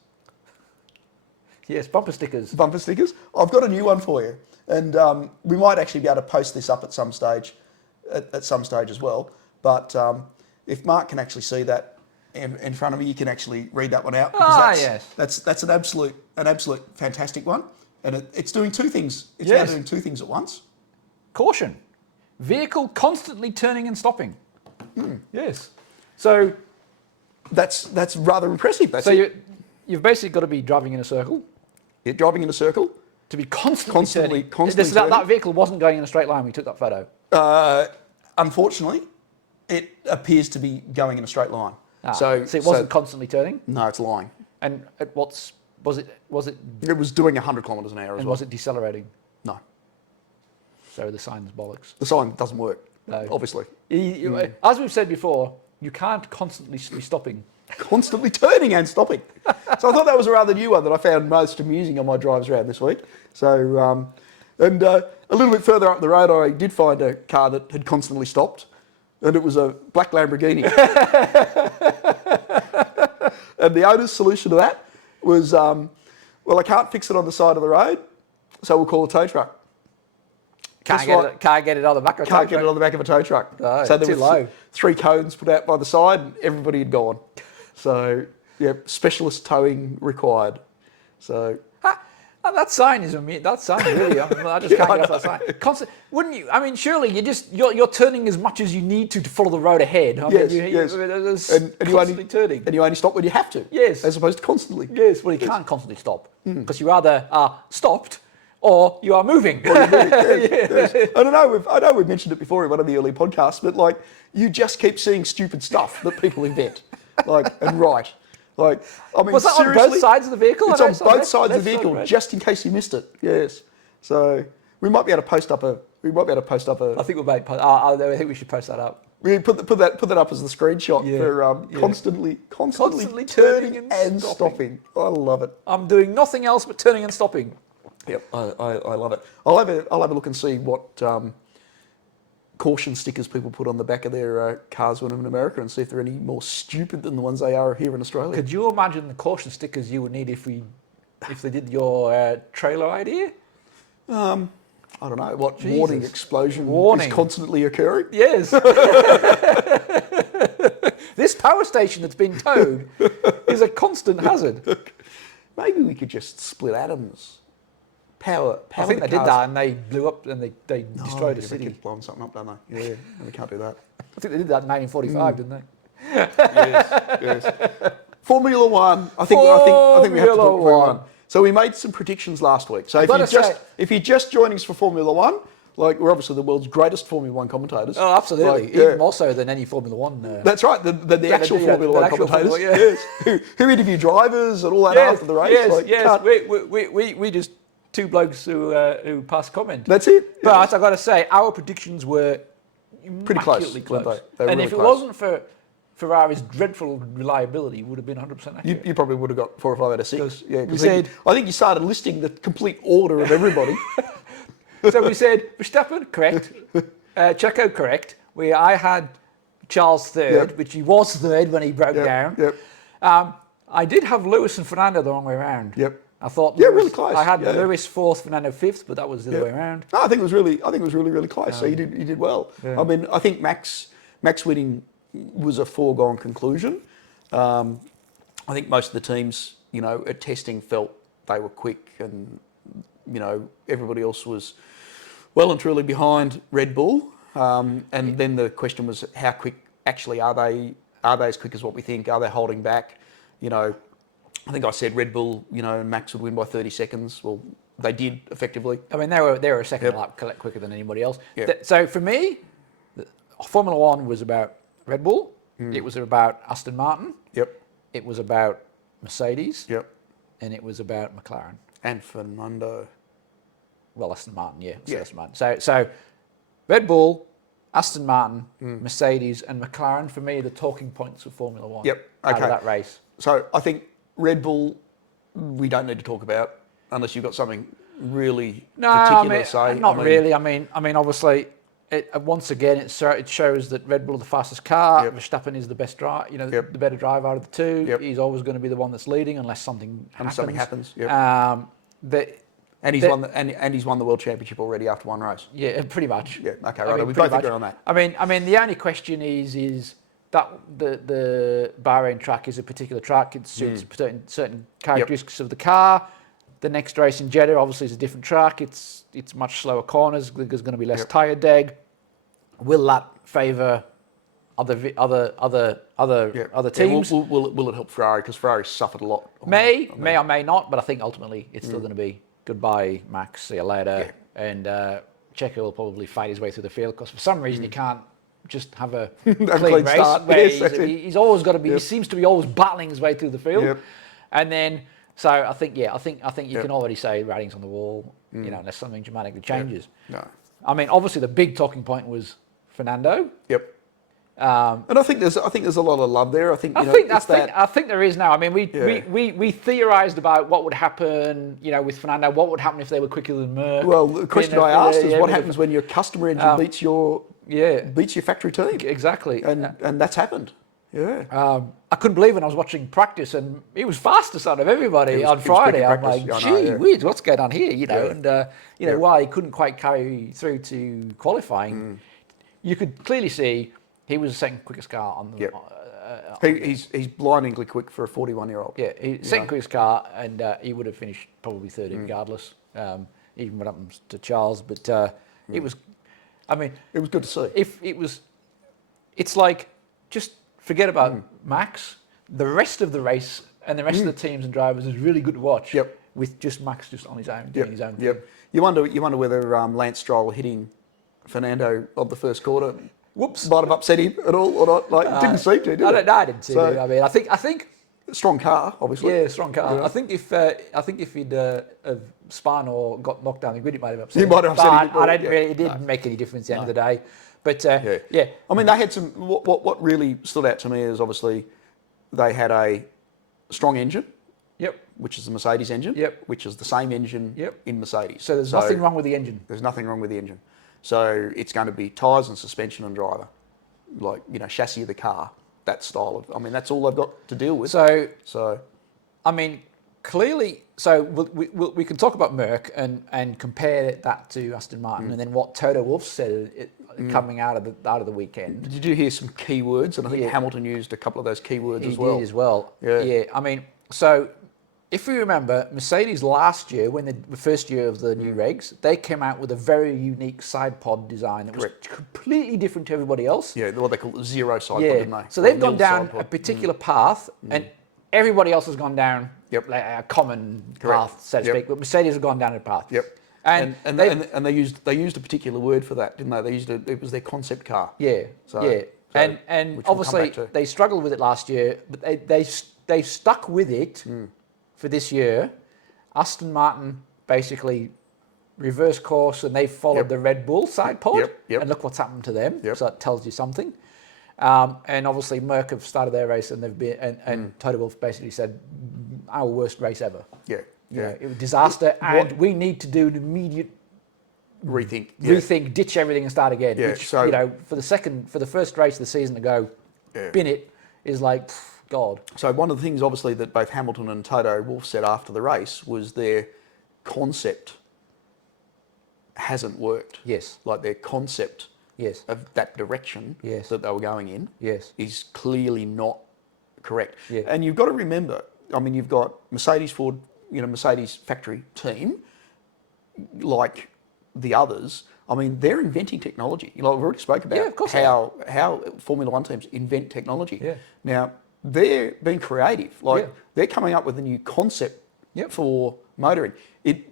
Yes, bumper stickers. Bumper stickers. I've got a new one for you, and we might actually be able to post this up at some stage, as well. But if Mark can actually see that in front of me, you can actually read that one out. Yes. That's an absolute fantastic one, and it's doing two things. It's now doing two things at once. Caution. Vehicle constantly turning and stopping. Yes. So that's rather impressive. You've basically got to be driving in a circle. You're driving in a circle. To be constantly turning. Constantly That vehicle wasn't going in a straight line when we took that photo. Unfortunately, it appears to be going in a straight line. So it wasn't constantly turning? No, it's lying. And was it? It was doing 100 kilometres an hour as well. And was it decelerating? No. So the sign's bollocks. The sign doesn't work, No. obviously. As we've said before, you can't constantly be stopping. Constantly turning and stopping. So I thought that was a rather new one that I found most amusing on my drives around this week. So, and a little bit further up the road, I did find a car that had constantly stopped, and it was a black Lamborghini. And the owner's solution to that was, well, I can't fix it on the side of the road, so we'll call a tow truck. Can't get it on the back of a tow truck. Can't get it on the back of a tow truck. No, so there too were low. 3 cones put out by the side, and everybody had gone. So, yeah, specialist towing required. So that sign is really. I just can't get off that sign. Wouldn't you? I mean, surely you're turning as much as you need to follow the road ahead. Yes. And constantly turning. And you only stop when you have to. Yes. As opposed to constantly. Yes. Well, you can't constantly stop because you either are stopped or you are moving. Yes. I know we've mentioned it before in one of the early podcasts, but like you just keep seeing stupid stuff that people invent, and write. Like, I mean, was that seriously, on both sides of the vehicle? It's on both sides of the vehicle, just in case you missed it. Yes. So we might be able to post up a. I think we'll make. I think we should post that up. We put that up as the screenshot for constantly turning and stopping. I love it. I'm doing nothing else but turning and stopping. Yep, I love it. I'll have a look and see what caution stickers people put on the back of their cars when in America, and see if they're any more stupid than the ones they are here in Australia. Could you imagine the caution stickers you would need if they did your trailer idea? I don't know. What Jesus. warning explosion is constantly occurring? Yes. This power station that's been towed is a constant hazard. Maybe we could just split atoms. Power I think they did that, and they blew up and they destroyed a city. They keep blowing something up, don't they? Yeah, and we can't do that. I think they did that in 1945, didn't they? Yes. Formula One. I think we have to talk Formula One. So we made some predictions last week. So if you're just joining us for Formula One, like we're obviously the world's greatest Formula One commentators. Oh, absolutely. Even more so than any Formula One. That's right. The actual Formula One commentators. Yes. Who interview drivers and all that after the race. Yes. We just two blokes who pass comment. That's it. But I've got to say, our predictions were pretty close. They were and really if it close. wasn't for Ferrari's dreadful reliability, it would have been 100% accurate. You probably would have got 4 or 5 out of 6. Yeah, we said, I think you started listing the complete order of everybody. So we said Verstappen, correct. Checo, correct. I had Charles third, which he was third when he broke down. Yep. I did have Lewis and Fernando the wrong way around. Yep. I thought really close. I had Lewis 4th, Fernando 5th, but that was the other way around. No, I think it was really close. So you did well. Yeah. I mean, I think Max winning was a foregone conclusion. I think most of the teams, at testing felt they were quick, and everybody else was well and truly behind Red Bull. And then the question was, how quick actually are they? Are they as quick as what we think? Are they holding back? I think I said Red Bull, Max would win by 30 seconds. Well, they did effectively. I mean, they were a second lap quicker than anybody else. Yep. So for me, Formula One was about Red Bull. It was about Aston Martin. Yep. It was about Mercedes. Yep. And it was about McLaren. And Fernando. Well, Aston Martin, yeah. Aston Martin. So Red Bull, Aston Martin, Mercedes, and McLaren, for me, are the talking points of Formula One. Yep. Out Okay. of that race. So I think Red Bull, we don't need to talk about unless you've got something really particular to say. Not really. I mean, obviously, once again, it shows that Red Bull are the fastest car. Yep. Verstappen is the best driver. You know, Yep. the better driver out of the two. Yep. He's always going to be the one that's leading unless something happens. Yep. And he's won the world championship already after one race. Yeah, pretty much. Yeah. Okay. Right. We both agree on that. I mean, the only question is that the Bahrain track is a particular track. It suits certain characteristics of the car. The next race in Jeddah obviously is a different track. It's much slower corners. There's going to be less tyre deg. Will that favour other teams? Yeah, will it help Ferrari? Because Ferrari suffered a lot. May or may not, but I think ultimately it's still going to be goodbye, Max. See you later. Yeah. And Checo will probably fight his way through the field because for some reason he can't just have a clean race. Start. Where Yes, he's always got to be. He seems to be always battling his way through the field. Yep. And then, so I think you can already say writing's on the wall. You know, unless something dramatically changes. No. I mean, obviously the big talking point was Fernando. Yep. And I think there's a lot of love there. I think there is now. I mean, we theorised about what would happen, you know, with Fernando. What would happen if they were quicker than Merc? Well, the question I asked is what happens when your customer engine beats your factory team? Exactly. And that's happened. Yeah. I couldn't believe when I was watching practice and he was fastest out of everybody on Friday. I'm like, gee whiz, what's going on here? You know, and while he couldn't quite carry through to qualifying, you could clearly see he was the second quickest car on the. He's blindingly quick for a 41-year-old. Yeah, second quickest car, and he would have finished probably third regardless. Even what happens to Charles, but it was. I mean, it was good to see. It's like just forget about Max. The rest of the race and the rest of the teams and drivers is really good to watch. Yep. With just Max just on his own, doing his own thing. Yep. You wonder whether Lance Stroll hitting Fernando on the first quarter. Whoops! Might have upset him at all or not? Like, didn't seem to, did it? I didn't see it. I mean, I think strong car, obviously. Yeah, strong car. Yeah. I think if he'd have spun or got knocked down the grid, it might have upset him. He might have upset him. It didn't make any difference at the end of the day. But I mean, they had some. What really stood out to me is obviously they had a strong engine. Yep. Which is the Mercedes engine. Yep. Which is the same engine in Mercedes. So there's nothing wrong with the engine. There's nothing wrong with the engine. So it's going to be tyres and suspension and driver, like, you know, chassis of the car, that style of. I mean, that's all they've got to deal with. So, I mean, clearly. So we can talk about Merc and compare that to Aston Martin, and then what Toto Wolff said coming out of the weekend. Did you hear some key words? And I think Hamilton used a couple of those key words as well. He did as well. Yeah. I mean, so. If you remember, Mercedes last year, when the first year of the new regs, they came out with a very unique side pod design that was completely different to everybody else. Yeah, what they call the zero side pod, didn't they? So they've gone down a particular path, and everybody else has gone down like a common path, so to speak. But Mercedes have gone down a path. Yep. And they used a particular word for that, didn't they? It was their concept car. Yeah. And obviously they struggled with it last year, but they stuck with it. For this year. Aston Martin basically reversed course and they followed the Red Bull side pod. And look what's happened to them. So that tells you something. And obviously Merc have started their race and they've been and Toto Wolff basically said our worst race ever. Yeah. It was a disaster and we need to do an immediate rethink, ditch everything and start again. Yeah. Which, you know, for the first race of the season to go, bin it is like God. So one of the things, obviously, that both Hamilton and Toto Wolff said after the race was their concept hasn't worked. Yes. Like their concept of that direction that they were going in is clearly not correct. Yeah. And you've got to remember, I mean, you've got Mercedes Ford, you know, Mercedes factory team, like the others. I mean, they're inventing technology. You know, we've already spoke about how Formula One teams invent technology. Yeah. Now, they're being creative. They're coming up with a new concept for motoring. It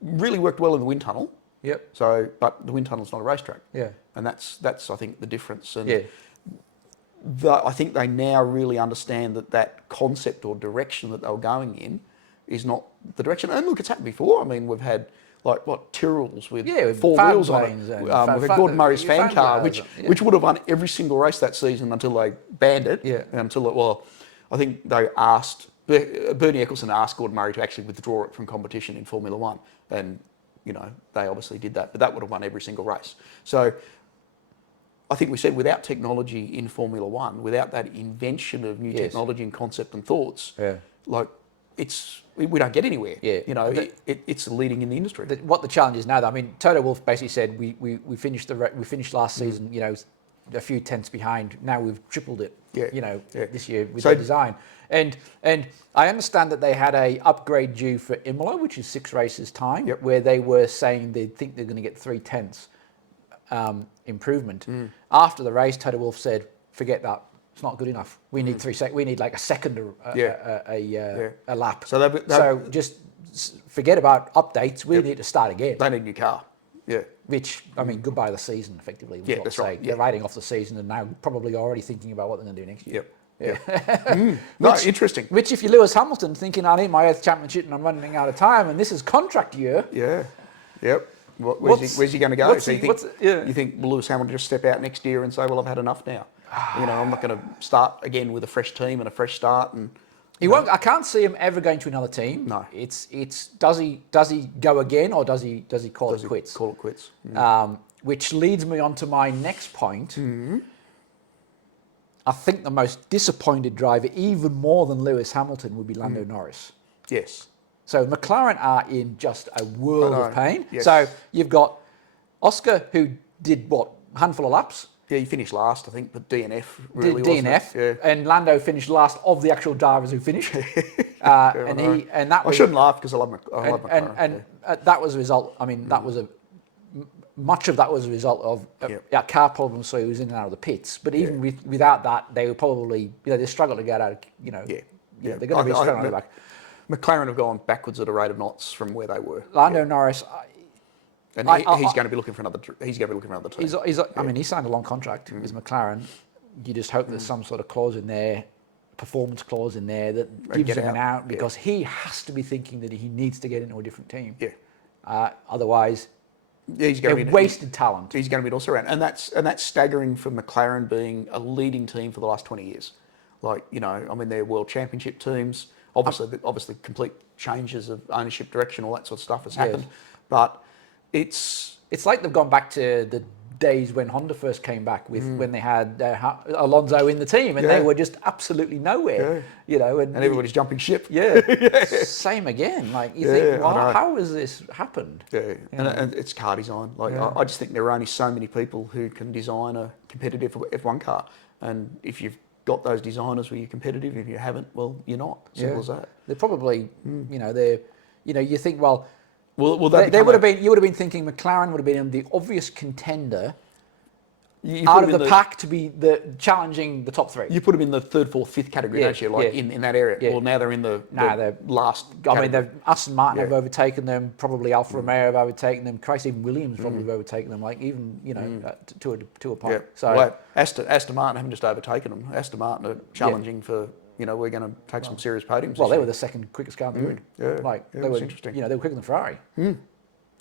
really worked well in the wind tunnel. Yep. So, but the wind tunnel's not a racetrack. Yeah. And that's I think the difference. And I think they now really understand that concept or direction that they were going in is not the direction. And look, it's happened before. I mean, we've had like what Tyrrells with with four fan wheels on it. lanes With and Gordon Murray's fan car, cars, which would have won every single race that season until they banned it. Yeah. Until it, well, I think they asked Bernie Ecclestone asked Gordon Murray to actually withdraw it from competition in Formula One, and they obviously did that. But that would have won every single race. So I think we said without technology in Formula One, without that invention of new technology and concept and thoughts, like we don't get anywhere. Yeah. It's leading in the industry. What the challenge is now, though, I mean, Toto Wolff basically said we finished last season, a few tenths behind. Now we've tripled it. This year with the design. And I understand that they had a upgrade due for Imola, which is 6 races time, where they were saying they think they're going to get 0.3 improvement. After the race, Toto Wolff said, "Forget that. It's not good enough. We need 3 seconds. We need like a second a lap. So just forget about updates. We need to start again. They need a new car. Yeah. Which, I mean, goodbye to the season, effectively. Yeah, that's right. They're writing off the season and now probably already thinking about what they're going to do next year. No, interesting. Which, if you're Lewis Hamilton thinking, I need my Earth Championship and I'm running out of time and this is contract year. Yeah. Yep. Where's he going to go? You think will Lewis Hamilton just step out next year and say, well, I've had enough now? I'm not going to start again with a fresh team and a fresh start. And he won't. I can't see him ever going to another team. No. It's does he go again or does he call it quits? Call it quits. Which leads me on to my next point. I think the most disappointed driver, even more than Lewis Hamilton, would be Lando Norris. Yes. So McLaren are in just a world of pain. Yes. So you've got Oscar, who did a handful of laps. Yeah, he finished last, I think, but DNF really wasn't DNF, it? Yeah. and Lando finished last of the actual drivers who finished. I shouldn't laugh because I love McLaren. And that was a result. I mean, that was much of that was a result of car problems, so he was in and out of the pits. But even without that, they were probably they struggled to get out of they're going to be struggling back. McLaren have gone backwards at a rate of knots from where they were. Lando Norris, and he's going to be looking for another. He's going to be looking for another team. I mean, he signed a long contract with McLaren. You just hope there's some sort of clause in there, performance clause in there that gives him an out because he has to be thinking that he needs to get into a different team. Yeah. Otherwise, he's going to be wasted talent. He's going to be also around, and that's staggering for McLaren being a leading team for the last 20 years. Like I mean, they're world championship teams. Obviously, complete changes of ownership direction, all that sort of stuff has happened, but it's like they've gone back to the days when Honda first came back with when they had Alonso in the team and they were just absolutely nowhere, and everybody's jumping ship. Same again. Like you think, how has this happened? And it's car design. Like I just think there are only so many people who can design a competitive F1 car, and if you've got those designers where you're competitive, if you haven't, well, you're not. Simple as that. They're probably, you think, well, you would have been thinking McLaren would have been the obvious contender out of the pack to be challenging the top 3. You put them in the 3rd, 4th, 5th category, don't you? Like in that area. Yeah. Well, now they're in the last category. I mean, Aston Martin have overtaken them. Probably Alfa Romeo have overtaken them. Christ, even Williams probably have overtaken them. Like even to a point. Yeah. So well, Aston Martin haven't just overtaken them. Aston Martin are challenging for. We're going to take some serious podiums. Well, they were the 2nd quickest car in the grid. They were interesting. They were quicker than Ferrari.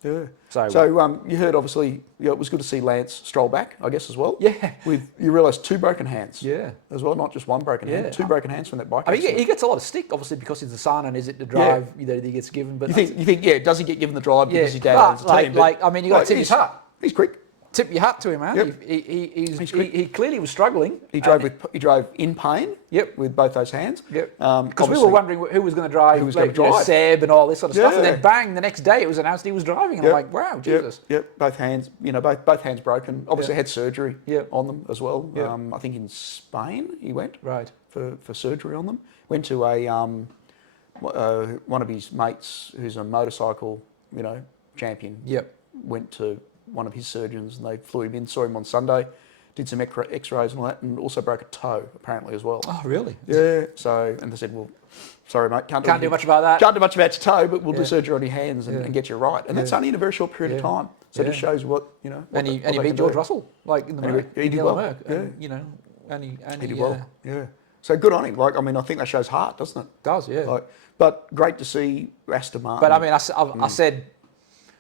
Yeah. So you heard, obviously, it was good to see Lance stroll back, I guess, as well. Yeah. You realise 2 broken hands. Yeah. As well, not just 1 broken hand. 2 broken hands from that bike. I mean, he gets a lot of stick, obviously, because he's the son, and is it the drive that he gets given? But you think, does he get given the drive because his dad owns the team? You got to tip his hat. He's quick. Tip your hat to him, man. Yep. He clearly was struggling. He drove in pain. Yep. With both those hands. Yep. Because we were wondering who was going to drive. Seb and all this sort of stuff. And then bang, the next day it was announced he was driving, and I'm like, wow, Jesus. Yep. Both hands. Both hands broken. Obviously had surgery on them as well. Yep. I think in Spain he went. Right. For surgery on them. Went to one of his mates who's a motorcycle champion. Yep. Went to one of his surgeons, and they flew him in, saw him on Sunday, did some x-rays and all that, and also broke a toe, apparently, as well. Oh, really? Yeah. So, and they said, well, sorry, mate, can't do much about that. Can't do much about your toe, but we'll do surgery on your hands and get you right. And that's only in a very short period of time. So it just shows what, And he beat George Russell, like in the Merc. He did well. And he did well. Yeah. So good on him. Like, I mean, I think that shows heart, doesn't it? Does, yeah. But great to see Aston Martin. But I mean, I said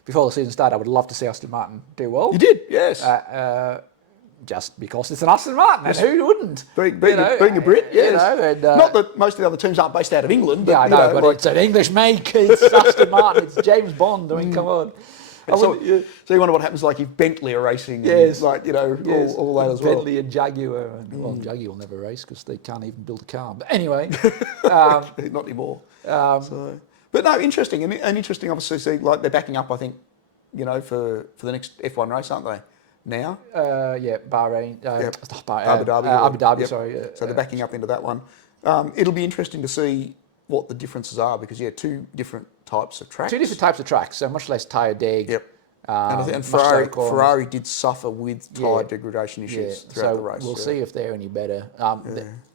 before the season started, I would love to see Aston Martin do well. You did, yes. Just because it's an Aston Martin, and who wouldn't? Being a Brit, yes. And, not that most of the other teams aren't based out of England, but yeah, I know, but it's an English make. It's Aston Martin. It's James Bond. I mean, come on. So you wonder what happens like if Bentley are racing, yes, and, all that as well. Bentley and Jaguar, well, Jaguar will never race because they can't even build a car. But anyway, not anymore. But no, interesting, and interesting. Obviously, see, like they're backing up. I think, for the next F1 race, aren't they? Now, Bahrain, Abu Dhabi, Abu Dhabi. Yep. Sorry, so they're backing up into that one. It'll be interesting to see what the differences are because two different types of tracks. Two different types of tracks, so much less tyre deg. Yep. And Ferrari did suffer with tyre degradation issues throughout the race. We'll see if they're any better.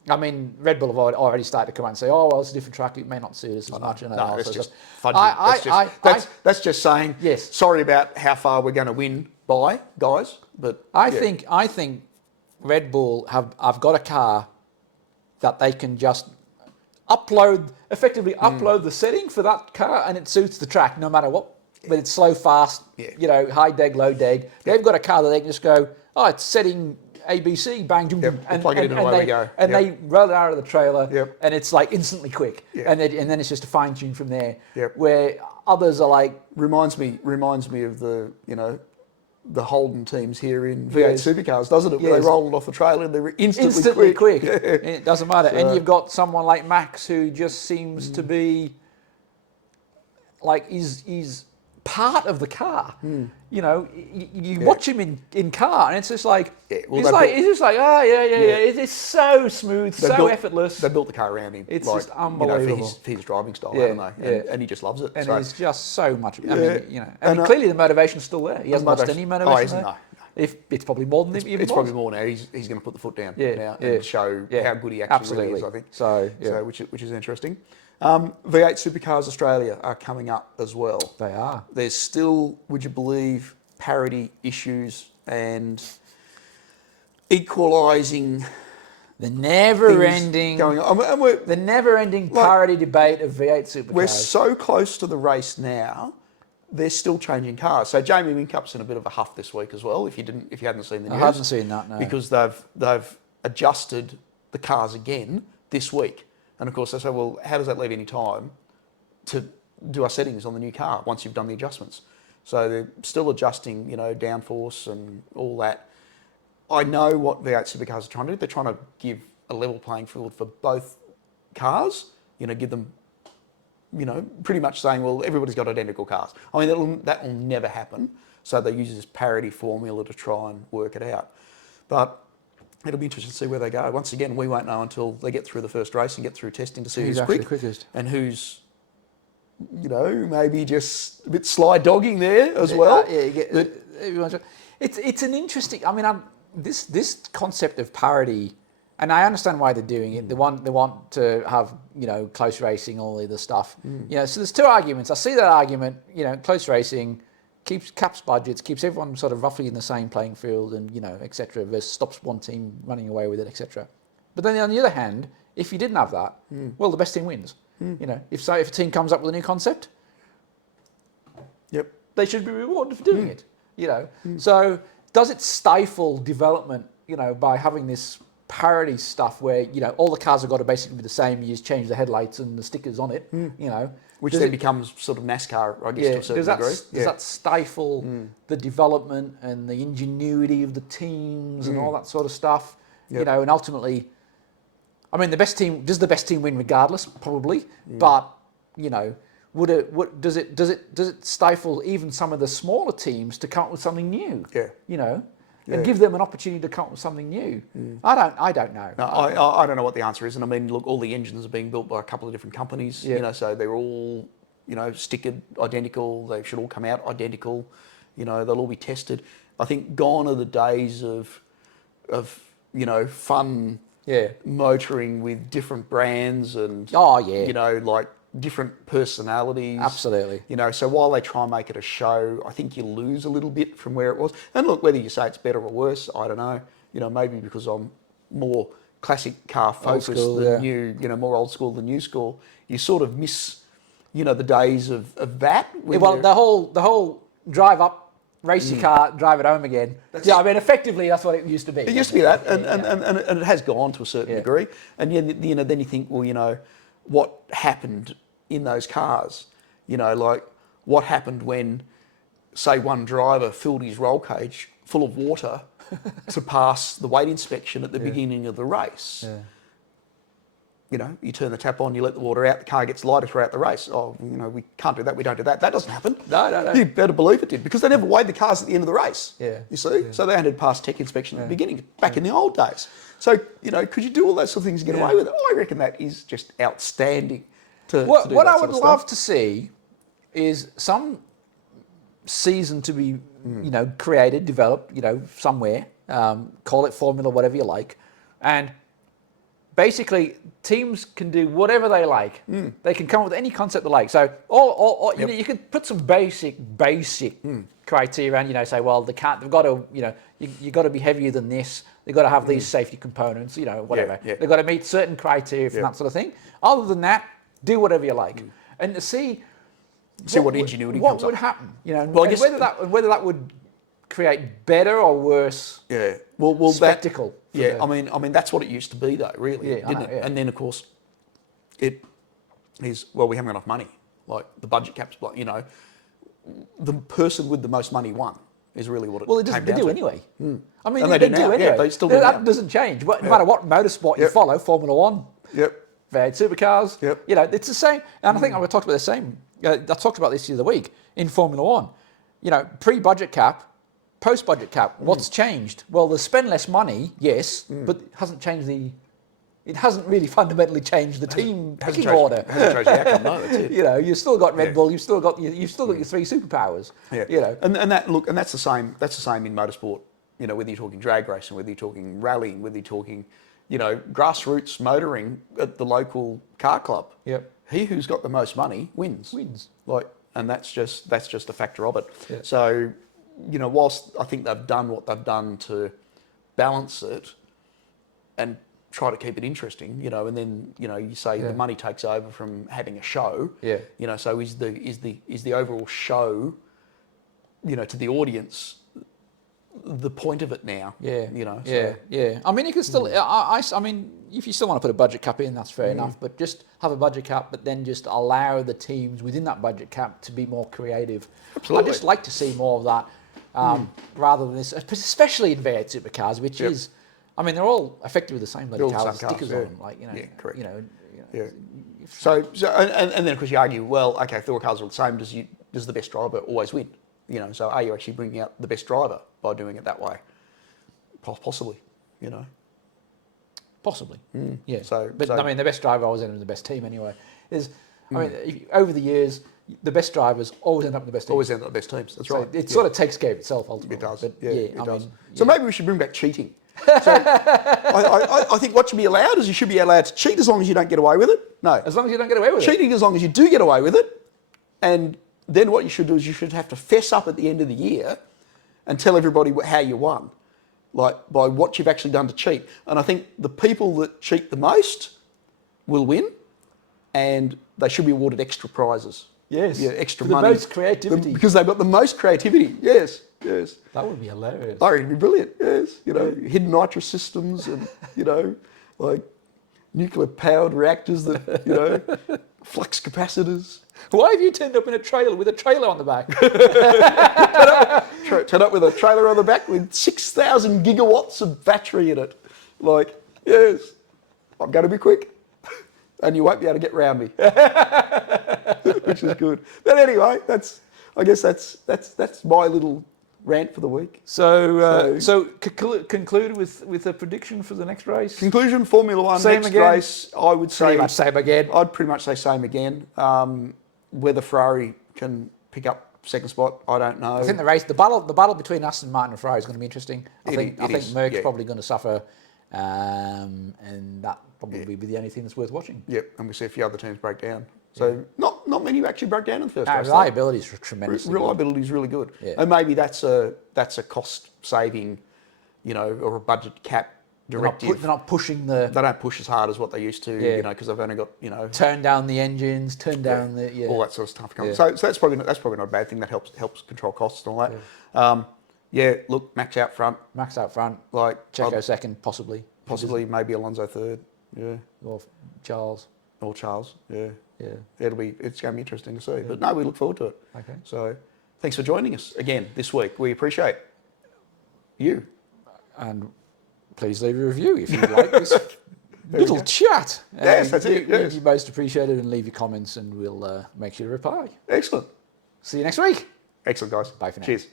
I mean, Red Bull have already started to come out and say, "Oh, well, it's a different track. It may not suit us as much." No, that's just fudging. That's just saying, yes, sorry about how far we're going to win by, guys. But I think Red Bull have got a car that they can just effectively upload the setting for that car, and it suits the track no matter what. Whether it's slow, fast, high deg, low deg. They've got a car that they can just go, oh, it's setting ABC, bang, and plug it in and away we go. And they roll it out of the trailer, and it's like instantly quick. And then it's just a fine tune from there. Where others are like reminds me of the Holden teams here in V8 supercars, doesn't it? Where they roll it off the trailer and they're instantly quick. And it doesn't matter. And you've got someone like Max who just seems to be like he's part of the car. You watch him in car, and it's just like it's so smooth, so effortless. They built the car around him. It's just unbelievable for his driving style, haven't they? And he just loves it. And he's just so much. And clearly the motivation's still there. He hasn't lost any motivation. No. If it's probably more than it's probably more now. He's going to put the foot down now and show how good he actually really is. I think so. Which is interesting. V8 Supercars Australia are coming up as well. They are. There's still, would you believe, parity issues and equalising. The never-ending going on. The never-ending parity debate of V8 Supercars. We're so close to the race now. They're still changing cars. So Jamie Wincup's in a bit of a huff this week as well. If you hadn't seen the news, I hadn't seen that. No, because they've adjusted the cars again this week. And of course, they say, well, how does that leave any time to do our settings on the new car once you've done the adjustments? So they're still adjusting, downforce and all that. I know what V8 Supercars are trying to do. They're trying to give a level playing field for both cars. Give them, pretty much saying, well, everybody's got identical cars. I mean, that will never happen. So they use this parity formula to try and work it out. But it'll be interesting to see where they go. Once again, we won't know until they get through the first race and get through testing to see who's actually quick quickest and who's, maybe just a bit sly dogging there as well. It's an interesting. I mean, this concept of parity, and I understand why they're doing it. They want to have close racing, all the other stuff. So there's two arguments. I see that argument. Close racing caps budgets, keeps everyone sort of roughly in the same playing field, and etc. Versus stops one team running away with it, etc. But then on the other hand, if you didn't have that, well, the best team wins. If a team comes up with a new concept, they should be rewarded for doing it. So does it stifle development? By having this parity stuff where all the cars have got to basically be the same. You just change the headlights and the stickers on it. Which then becomes sort of NASCAR, I guess, to a certain degree. Does that stifle the development and the ingenuity of the teams and all that sort of stuff? And ultimately, I mean, the best team win regardless? Probably, but does it stifle even some of the smaller teams to come up with something new? And give them an opportunity to come up with something new. I don't know. No, I don't know what the answer is. And I mean, look, all the engines are being built by a couple of different companies. So they're all stickered identical. They should all come out identical. They'll all be tested. I think gone are the days of fun motoring with different brands and like different personalities. Absolutely. So while they try and make it a show, I think you lose a little bit from where it was. And look, whether you say it's better or worse, I don't know. Maybe because I'm more classic car focused than you, more old school than new school. You sort of miss, the days of that. The whole drive up, race your car, drive it home again. I mean, effectively, that's what it used to be. It used to be that, and it has gone to a certain degree. And then you think, well, what happened in those cars? Like what happened when, say, one driver filled his roll cage full of water to pass the weight inspection at the beginning of the race. Yeah. You turn the tap on, you let the water out, the car gets lighter throughout the race. Oh, we can't do that, we don't do that. That doesn't happen. No. You better believe it did, because they never weighed the cars at the end of the race. Yeah. You see? Yeah. So they had to pass tech inspection at the beginning, back in the old days. So, could you do all those sort of things and get away with it? I reckon that is just outstanding to do what that I sort would of love stuff. to see is some season to be, created, developed, somewhere, call it formula, whatever you like. And basically teams can do whatever they like. They can come up with any concept they like. So you could put some basic criteria around, say, well, they've got to, you got to be heavier than this. They've got to have these safety components, whatever. Yeah. They've got to meet certain criteria for that sort of thing. Other than that, do whatever you like. And to see what ingenuity what comes would up. happen, Well, I guess whether that would create better or worse spectacle. I mean that's what it used to be though, really, didn't it? Yeah. And then of course, it is, well, we haven't got enough money. Like the budget caps, the person with the most money won is really what it. Well, came they down do to. anyway. I mean, And they they do do now. anyway. Yeah, they still do now. That doesn't change. No matter what motorsport you follow, Formula One, V8 supercars. It's the same. And I think I talked about the same. I talked about this the other week in Formula One. Pre-budget cap, post-budget cap. What's changed? Well, they spend less money, yes, but it hasn't changed it hasn't really fundamentally changed the team picking order. It hasn't changed the outcome. No, that's it. You've still got Red Bull. You've still got your three superpowers. Yeah. And that's the same. That's the same in motorsport. Whether you're talking drag racing, whether you're talking rallying, whether you're talking, grassroots motoring at the local car club. Yep. He who's got the most money wins. And that's just a factor of it. Yeah. So, whilst I think they've done what they've done to balance it and try to keep it interesting, and then you say the money takes over from having a show. Yeah. So is the overall show, to the audience, the point of it now? Yeah. So. Yeah. I mean, you can still. I mean, if you still want to put a budget cap in, that's fair enough. But just have a budget cap, but then just allow the teams within that budget cap to be more creative. Absolutely. I just like to see more of that, rather than this, especially in V8 supercars, which is. I mean, they're all effectively the same bloody cars, stickers on them, correct. Yeah. So and then of course you argue, well, okay, if all cars are the same, does the best driver always win? So are you actually bringing out the best driver by doing it that way? Possibly, Possibly, yeah. So, I mean, the best driver always ends up in the best team anyway. Over the years, the best drivers always end up in the best teams. Always end up in the best teams. That's right. It sort of takes care of itself ultimately. It does. But It does. So maybe we should bring back cheating. So I think what should be allowed is you should be allowed to cheat as long as you don't get away with it. No. As long as you don't get away with it. Cheating as long as you do get away with it. And then what you should do is you should have to fess up at the end of the year and tell everybody how you won, like by what you've actually done to cheat. And I think the people that cheat the most will win, and they should be awarded extra prizes. Yes. Yeah, extra For money. the most creativity. Because they've got the most creativity. Yes. That would be hilarious. Oh, it'd be brilliant. Yes. Hidden nitrous systems and, like nuclear powered reactors that, flux capacitors. Why have you turned up in a trailer with a trailer on the back? Turn up with a trailer on the back with 6,000 gigawatts of battery in it. Like, yes, I'm going to be quick. And you won't be able to get round me. Which is good. But anyway, I guess that's my little rant for the week. So conclude with a prediction for the next race. Conclusion: Formula One Same next again? race. I would say Pretty much same again. I'd pretty much say same again. Whether Ferrari can pick up second spot, I don't know. I think the battle between Aston Martin and Ferrari is going to be interesting. I think Merck's probably going to suffer, and that probably be the only thing that's worth watching. Yep, and we see a few other teams break down. So not many actually broke down in the first race. Reliability is tremendous. Reliability is really good, Yeah. and maybe that's a cost saving, or a budget cap directive. They're not pushing the They don't push as hard as what they used to, Yeah. because they've only got, turn down the engines, turn down the all that sort of stuff. Yeah. So that's probably not a bad thing. That helps control costs and all that. Look, Max out front, Max out front, like Checo second, possibly, maybe Alonso third, or Charles. or Charles, yeah. Yeah. It's going to be interesting to see. But no, we look forward to it. Okay. So thanks for joining us again this week. We appreciate you. And please leave a review if you like this little chat. Yes, that's it. Yes. You'd be most appreciated, and leave your comments, and we'll make sure to reply. Excellent. See you next week. Excellent, guys. Bye for now. Cheers.